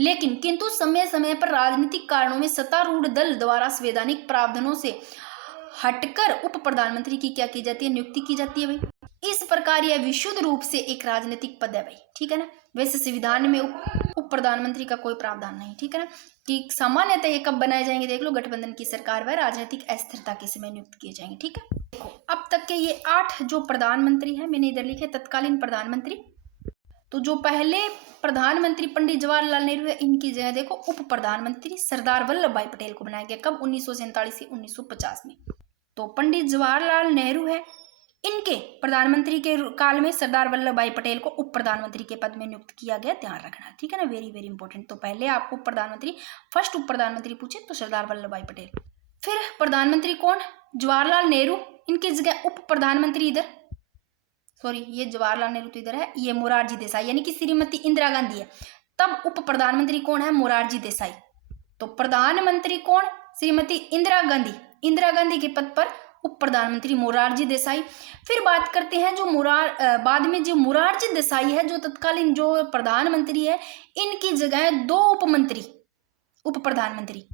लेकिन किंतु समय समय पर राजनीतिक कारणों में सत्तारूढ़ दल द्वारा संवैधानिक प्रावधानों से हटकर उप प्रधानमंत्री की क्या की जाती है, नियुक्ति की जाती है भाई। इस प्रकार यह विशुद्ध रूप से एक राजनीतिक पद है भाई, ठीक है ना। वैसे संविधान में उप प्रधानमंत्री का कोई प्रावधान नहीं, ठीक है ना। कि सामान्यतः ये कब बनाए जाएंगे देख लो, गठबंधन की सरकार व राजनीतिक अस्थिरता के समय नियुक्त किए जाएंगे, ठीक है। देखो अब तक के ये 8 जो प्रधानमंत्री है, मैंने इधर लिखे तत्कालीन प्रधानमंत्री। तो जो पहले प्रधानमंत्री पंडित जवाहरलाल नेहरू है, इनकी जगह देखो उप प्रधानमंत्री सरदार वल्लभ भाई पटेल को बनाया गया, कब 1947 से 1950 में। तो पंडित जवाहरलाल नेहरू है, इनके प्रधानमंत्री के काल में सरदार वल्लभ भाई पटेल को उप प्रधानमंत्री के पद में नियुक्त किया गया, ध्यान रखना, ठीक है ना, वेरी वेरी इंपॉर्टेंट। तो पहले आपको प्रधानमंत्री, फर्स्ट उप प्रधानमंत्री पूछे तो सरदार वल्लभ भाई पटेल। फिर प्रधानमंत्री कौन, जवाहरलाल नेहरू, इनकी जगह उप प्रधानमंत्री इधर, सॉरी ये जवाहरलाल नेहरू तो इधर है, ये मोरारजी देसाई यानी कि श्रीमती इंदिरा गांधी है। तब उप प्रधानमंत्री कौन है, मोरारजी देसाई। तो प्रधानमंत्री कौन, श्रीमती इंदिरा गांधी, इंदिरा गांधी के पद पर उप प्रधानमंत्री मोरारजी देसाई। फिर बात करते हैं जो बाद में जो मोरारजी देसाई है, जो तत्कालीन जो प्रधानमंत्री है, इनकी जगह दो उप मंत्री, उप प्रधानमंत्री।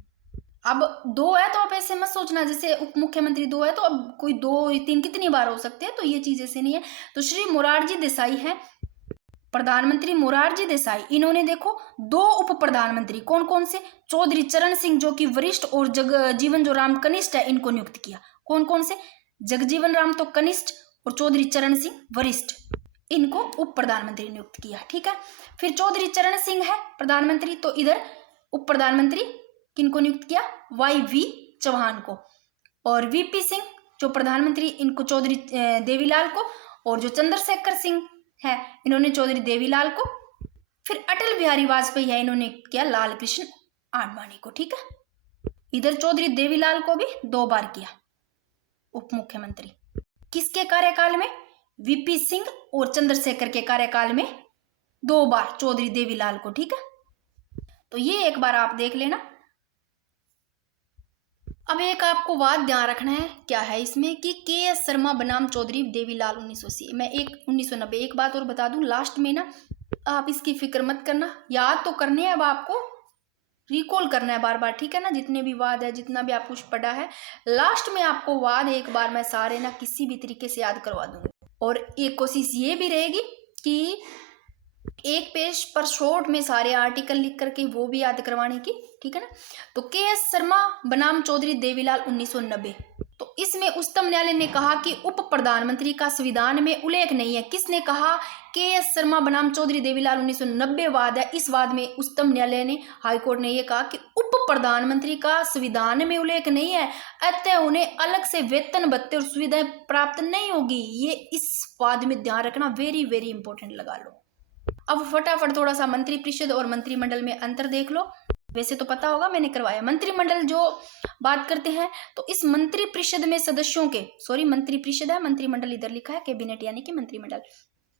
अब दो है तो आप ऐसे मत सोचना जैसे उप मुख्यमंत्री दो है तो अब कोई दो तीन कितनी बार हो सकते हैं, तो ये चीज ऐसे नहीं है। तो श्री मोरारजी देसाई है प्रधानमंत्री, मोरारजी देसाई, इन्होंने देखो दो उप प्रधानमंत्री कौन कौन से, चौधरी चरण सिंह जो कि वरिष्ठ और जगजीवन जो राम कनिष्ठ है, इनको नियुक्त किया। कौन कौन से, जगजीवन राम तो कनिष्ठ और चौधरी चरण सिंह वरिष्ठ, इनको उप प्रधानमंत्री नियुक्त किया, ठीक है। फिर चौधरी चरण सिंह है प्रधानमंत्री, तो इधर उप प्रधानमंत्री किनको नियुक्त किया, YV चौहान को। और VP सिंह जो प्रधानमंत्री, इनको चौधरी देवीलाल को, और जो चंद्रशेखर सिंह है इन्होंने चौधरी देवीलाल को। फिर अटल बिहारी वाजपेयी है, इन्होंने किया लाल कृष्ण आडवाणी को, ठीक है। इधर चौधरी देवीलाल को भी 2 बार किया उप मुख्यमंत्री, किसके कार्यकाल में, VP सिंह और चंद्रशेखर के कार्यकाल में 2 बार चौधरी देवीलाल को, ठीक है। तो ये एक बार आप देख लेना। अब एक आपको बात ध्यान रखना है, क्या है इसमें कि KS शर्मा बनाम चौधरी देवीलाल 1980। मैं 1990 एक बात और बता दूं लास्ट में ना, आप इसकी फिक्र मत करना, याद तो करने है, अब आपको रिकॉल करना है बार बार, ठीक है ना, जितने भी वाद है, जितना भी आप कुछ पढ़ा है, लास्ट में आपको वाद एक बार मैं सारे ना किसी भी तरीके से याद करवा दूंगी। और एक कोशिश ये भी रहेगी कि एक पेज पर शॉर्ट में सारे आर्टिकल लिख करके वो भी याद करवाने की, ठीक है ना। तो KS शर्मा बनाम चौधरी देवीलाल 1990, तो इसमें उच्चतम न्यायालय ने कहा कि उप प्रधानमंत्री का संविधान में उल्लेख नहीं है। किसने कहा, KS शर्मा बनाम चौधरी देवीलाल 1990 वाद है। इस वाद में उच्चतम न्यायालय ने, हाईकोर्ट ने यह कहा कि उप प्रधानमंत्री का संविधान में उल्लेख नहीं है, अतः उन्हें अलग से वेतन भत्ते और सुविधाएं प्राप्त नहीं होगी। ये इस वाद में ध्यान रखना, वेरी वेरी इंपॉर्टेंट लगा लो। अब फटाफट थोड़ा सा मंत्रिपरिषद और मंत्रिमंडल में अंतर देख लो। वैसे तो पता होगा, मैंने करवाया। मंत्रिमंडल जो बात करते हैं तो इस मंत्रिपरिषद में सदस्यों के, सॉरी मंत्रिपरिषद है, मंत्रिमंडल इधर लिखा है, कैबिनेट यानी कि मंत्रिमंडल,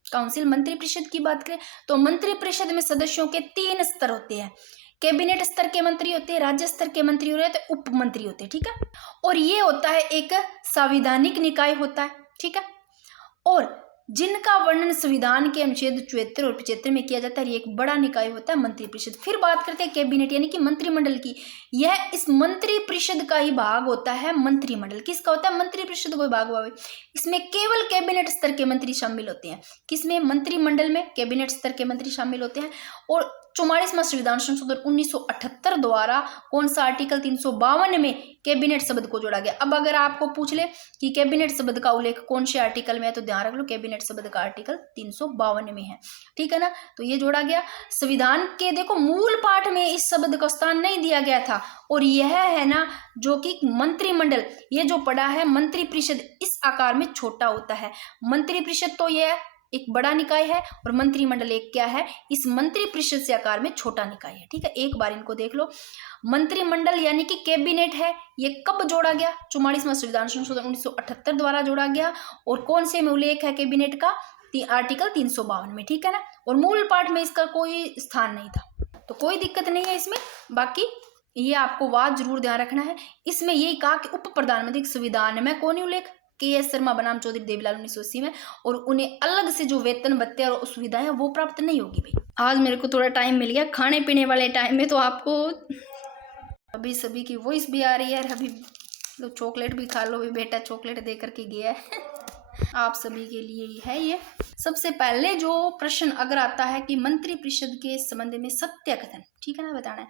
काउंसिल। मंत्रिपरिषद की बात करें तो मंत्रिपरिषद में सदस्यों के 3 स्तर होते हैं। कैबिनेट स्तर के मंत्री होते हैं, राज्य स्तर के मंत्री होते हैं, उप मंत्री होते हैं, ठीक है। और ये होता है एक संवैधानिक निकाय होता है, ठीक है, और जिनका वर्णन संविधान के अनुच्छेद 74 और 75 में किया जाता है। ये एक बड़ा निकाय होता है मंत्रिपरिषद। फिर बात करते हैं कैबिनेट यानी कि मंत्रिमंडल की। यह इस मंत्रिपरिषद का ही भाग होता है। मंत्रिमंडल किसका होता है, मंत्रिपरिषद कोई भाग हुआ है। इसमें केवल कैबिनेट स्तर के मंत्री शामिल होते हैं। किसमें, मंत्रिमंडल में कैबिनेट स्तर के मंत्री शामिल होते हैं। और 44वां संविधान संशोधन 1978 द्वारा कौन सा आर्टिकल 352 में कैबिनेट शब्द को जोड़ा गया। अब अगर आपको पूछ ले कि कैबिनेट शब्द का उल्लेख कौन से आर्टिकल में है, तो ध्यान रख लो कैबिनेट शब्द का आर्टिकल 352 में है, ठीक है ना। तो ये जोड़ा गया। संविधान के देखो मूल पाठ में इस शब्द का स्थान नहीं दिया गया था। और यह है ना जो कि मंत्रिमंडल, ये जो पड़ा है मंत्रिपरिषद, इस आकार में छोटा होता है। मंत्रिपरिषद तो यह एक बड़ा निकाय है और मंत्रिमंडल एक क्या है, इस मंत्रिपरिषद से आकार में छोटा निकाय है, ठीक है। एक बार इनको देख लो। मंत्रिमंडल यानी कि कैबिनेट है, ये कब जोड़ा गया, 44वां संविधान संशोधन 1978 द्वारा जोड़ा गया। और कौन से में उल्लेख है कैबिनेट का, आर्टिकल 352 में, ठीक है ना। और मूल पाठ में इसका कोई स्थान नहीं था, तो कोई दिक्कत नहीं है इसमें। बाकी ये आपको बात जरूर ध्यान रखना है। इसमें यही कहा कि उप प्रधानमंत्री संविधान में कौन उल्लेख, KS शर्मा बनाम चौधरी देवीलाल 1980 में, और उन्हें अलग से जो वेतन भत्ते और सुविधाएं वो प्राप्त नहीं होगी। भाई आज मेरे को थोड़ा टाइम मिल गया खाने पीने वाले टाइम में, तो आपको अभी सभी की वॉइस भी आ रही है। अभी लो चॉकलेट भी खा लो, भी बेटा चॉकलेट दे करके गया है आप सभी के लिए ही है ये। सबसे पहले जो प्रश्न अगर आता है कि मंत्रिपरिषद के संबंध में सत्य कथन, ठीक है ना, बताना है।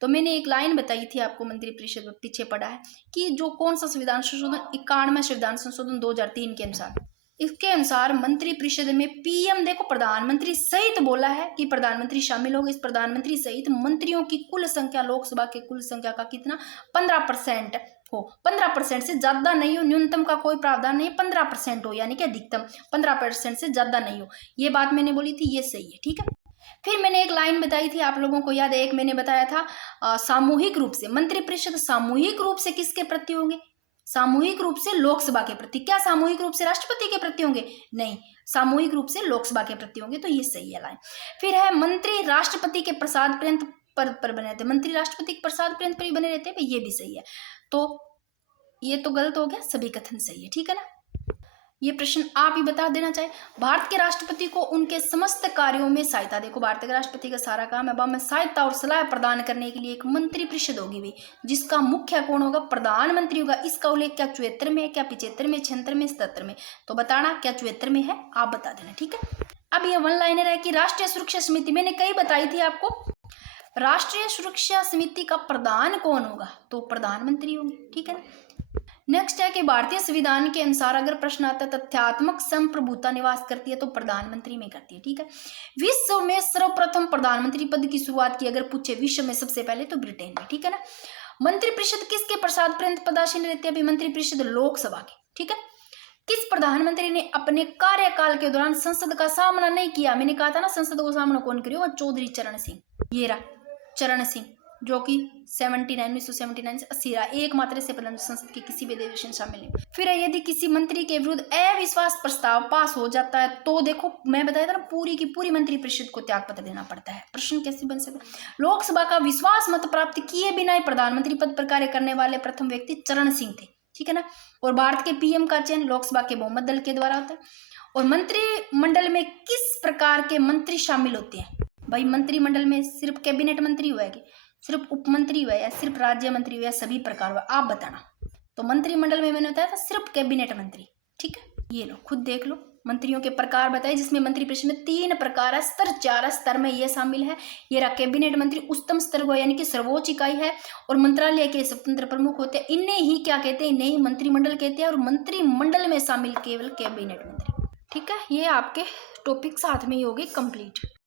तो मैंने एक लाइन बताई थी आपको, मंत्रिपरिषद में पीछे पड़ा है कि जो कौन सा संविधान संशोधन 91वां संविधान संशोधन 2003 के अनुसार, इसके अनुसार मंत्रिपरिषद में PM देखो प्रधानमंत्री सहित बोला है कि प्रधानमंत्री शामिल होगा। इस प्रधानमंत्री सहित मंत्रियों की कुल संख्या लोकसभा के कुल संख्या का कितना, 15%, हो, 15% से ज्यादा नहीं हो, न्यूनतम का कोई प्रावधान नहीं, 15% हो, यानी कि अधिकतम 15% से ज्यादा नहीं हो। ये बात मैंने बोली थी, ये सही है, ठीक है। फिर मैंने एक लाइन बताई थी, आप लोगों को याद है, एक मैंने बताया था सामूहिक रूप से मंत्रिपरिषद सामूहिक रूप से किसके प्रति होंगे? सामूहिक रूप से लोकसभा के प्रति। क्या सामूहिक रूप से राष्ट्रपति के प्रति होंगे? नहीं, सामूहिक रूप से लोकसभा के प्रति होंगे, तो ये सही है लाइन। फिर है मंत्री राष्ट्रपति के प्रसाद पर्यंत पद पर बने रहते, मंत्री राष्ट्रपति के प्रसाद पर्यंत पर ही बने रहते हैं, ये भी सही है। तो ये तो गलत हो गया, सभी कथन सही है, ठीक है ना। ये प्रश्न आप ही बता देना चाहिए। भारत के राष्ट्रपति को उनके समस्त कार्यों में सहायता, देखो भारत के राष्ट्रपति का सारा काम है, अब में सहायता और सलाह प्रदान करने के लिए एक मंत्रिपरिषद होगी भी, जिसका मुख्य कौन होगा? प्रधानमंत्री होगा। इसका उल्लेख क्या 74 में है, क्या 75 में, 76 में, 77 में? तो बताना क्या 74 में है, आप बता देना, ठीक है। अब ये वन लाइनर है कि राष्ट्रीय सुरक्षा समिति मैंने कई बताई थी आपको। राष्ट्रीय सुरक्षा समिति का प्रधान कौन होगा? तो प्रधानमंत्री होंगे, ठीक है ना। नेक्स्ट है कि भारतीय संविधान के अनुसार अगर प्रश्न आता है तथ्यात्मक संप्रभुता निवास करती है तो प्रधानमंत्री में करती है, ठीक है। विश्व में सर्वप्रथम प्रधानमंत्री पद की शुरुआत की अगर पूछे विश्व में सबसे पहले तो ब्रिटेन में, ठीक है ना। मंत्रिपरिषद किसके प्रसाद पर्यंत पदासीन रहती है? अभी मंत्रिपरिषद लोकसभा की, ठीक है। किस प्रधानमंत्री ने अपने कार्यकाल के दौरान संसद का सामना नहीं किया? मैंने कहा था ना, संसद को सामना कौन करियो? चौधरी चरण सिंह, ये रहा चरण सिंह, जो कि 1979 से 80 रहा, एकमात्र से प्रधान संसद के किसी भी अधिवेशन शामिल नहीं। फिर यदि किसी मंत्री के विरुद्ध अविश्वास प्रस्ताव पास हो जाता है तो देखो मैं बताया था ना, पूरी की पूरी मंत्रिपरिषद को त्याग पत्र देना पड़ता है। प्रश्न कैसे बन सकता? लोकसभा का विश्वास मत प्राप्त किए बिना ही प्रधानमंत्री पद पर कार्य करने वाले प्रथम व्यक्ति चरण सिंह थे, ठीक है ना। और भारत के पीएम का चयन लोकसभा के बहुमत दल के द्वारा होता है। और मंत्रिमंडल में किस प्रकार के मंत्री शामिल होते हैं? भाई मंत्रिमंडल में सिर्फ कैबिनेट मंत्री हुआ है कि सिर्फ उप मंत्री हुआ या सिर्फ राज्य मंत्री हुआ, सभी प्रकार हुआ, आप बताना। तो मंत्रिमंडल में मैंने बताया था सिर्फ कैबिनेट मंत्री, ठीक है। ये लो खुद देख लो, मंत्रियों के प्रकार बताए, जिसमें मंत्रिपरिषद में 3 प्रकार है, स्तर 4 स्तर में ये शामिल है। ये रहा कैबिनेट मंत्री, उच्चतम स्तर को यानी कि सर्वोच्च इकाई है, और मंत्रालय के स्वतंत्र प्रमुख होते हैं। इन्हें ही क्या कहते हैं? इन्हें ही मंत्रिमंडल कहते हैं। और मंत्रिमंडल में शामिल केवल कैबिनेट मंत्री, ठीक है। ये आपके टॉपिक साथ में ही हो गए कंप्लीट।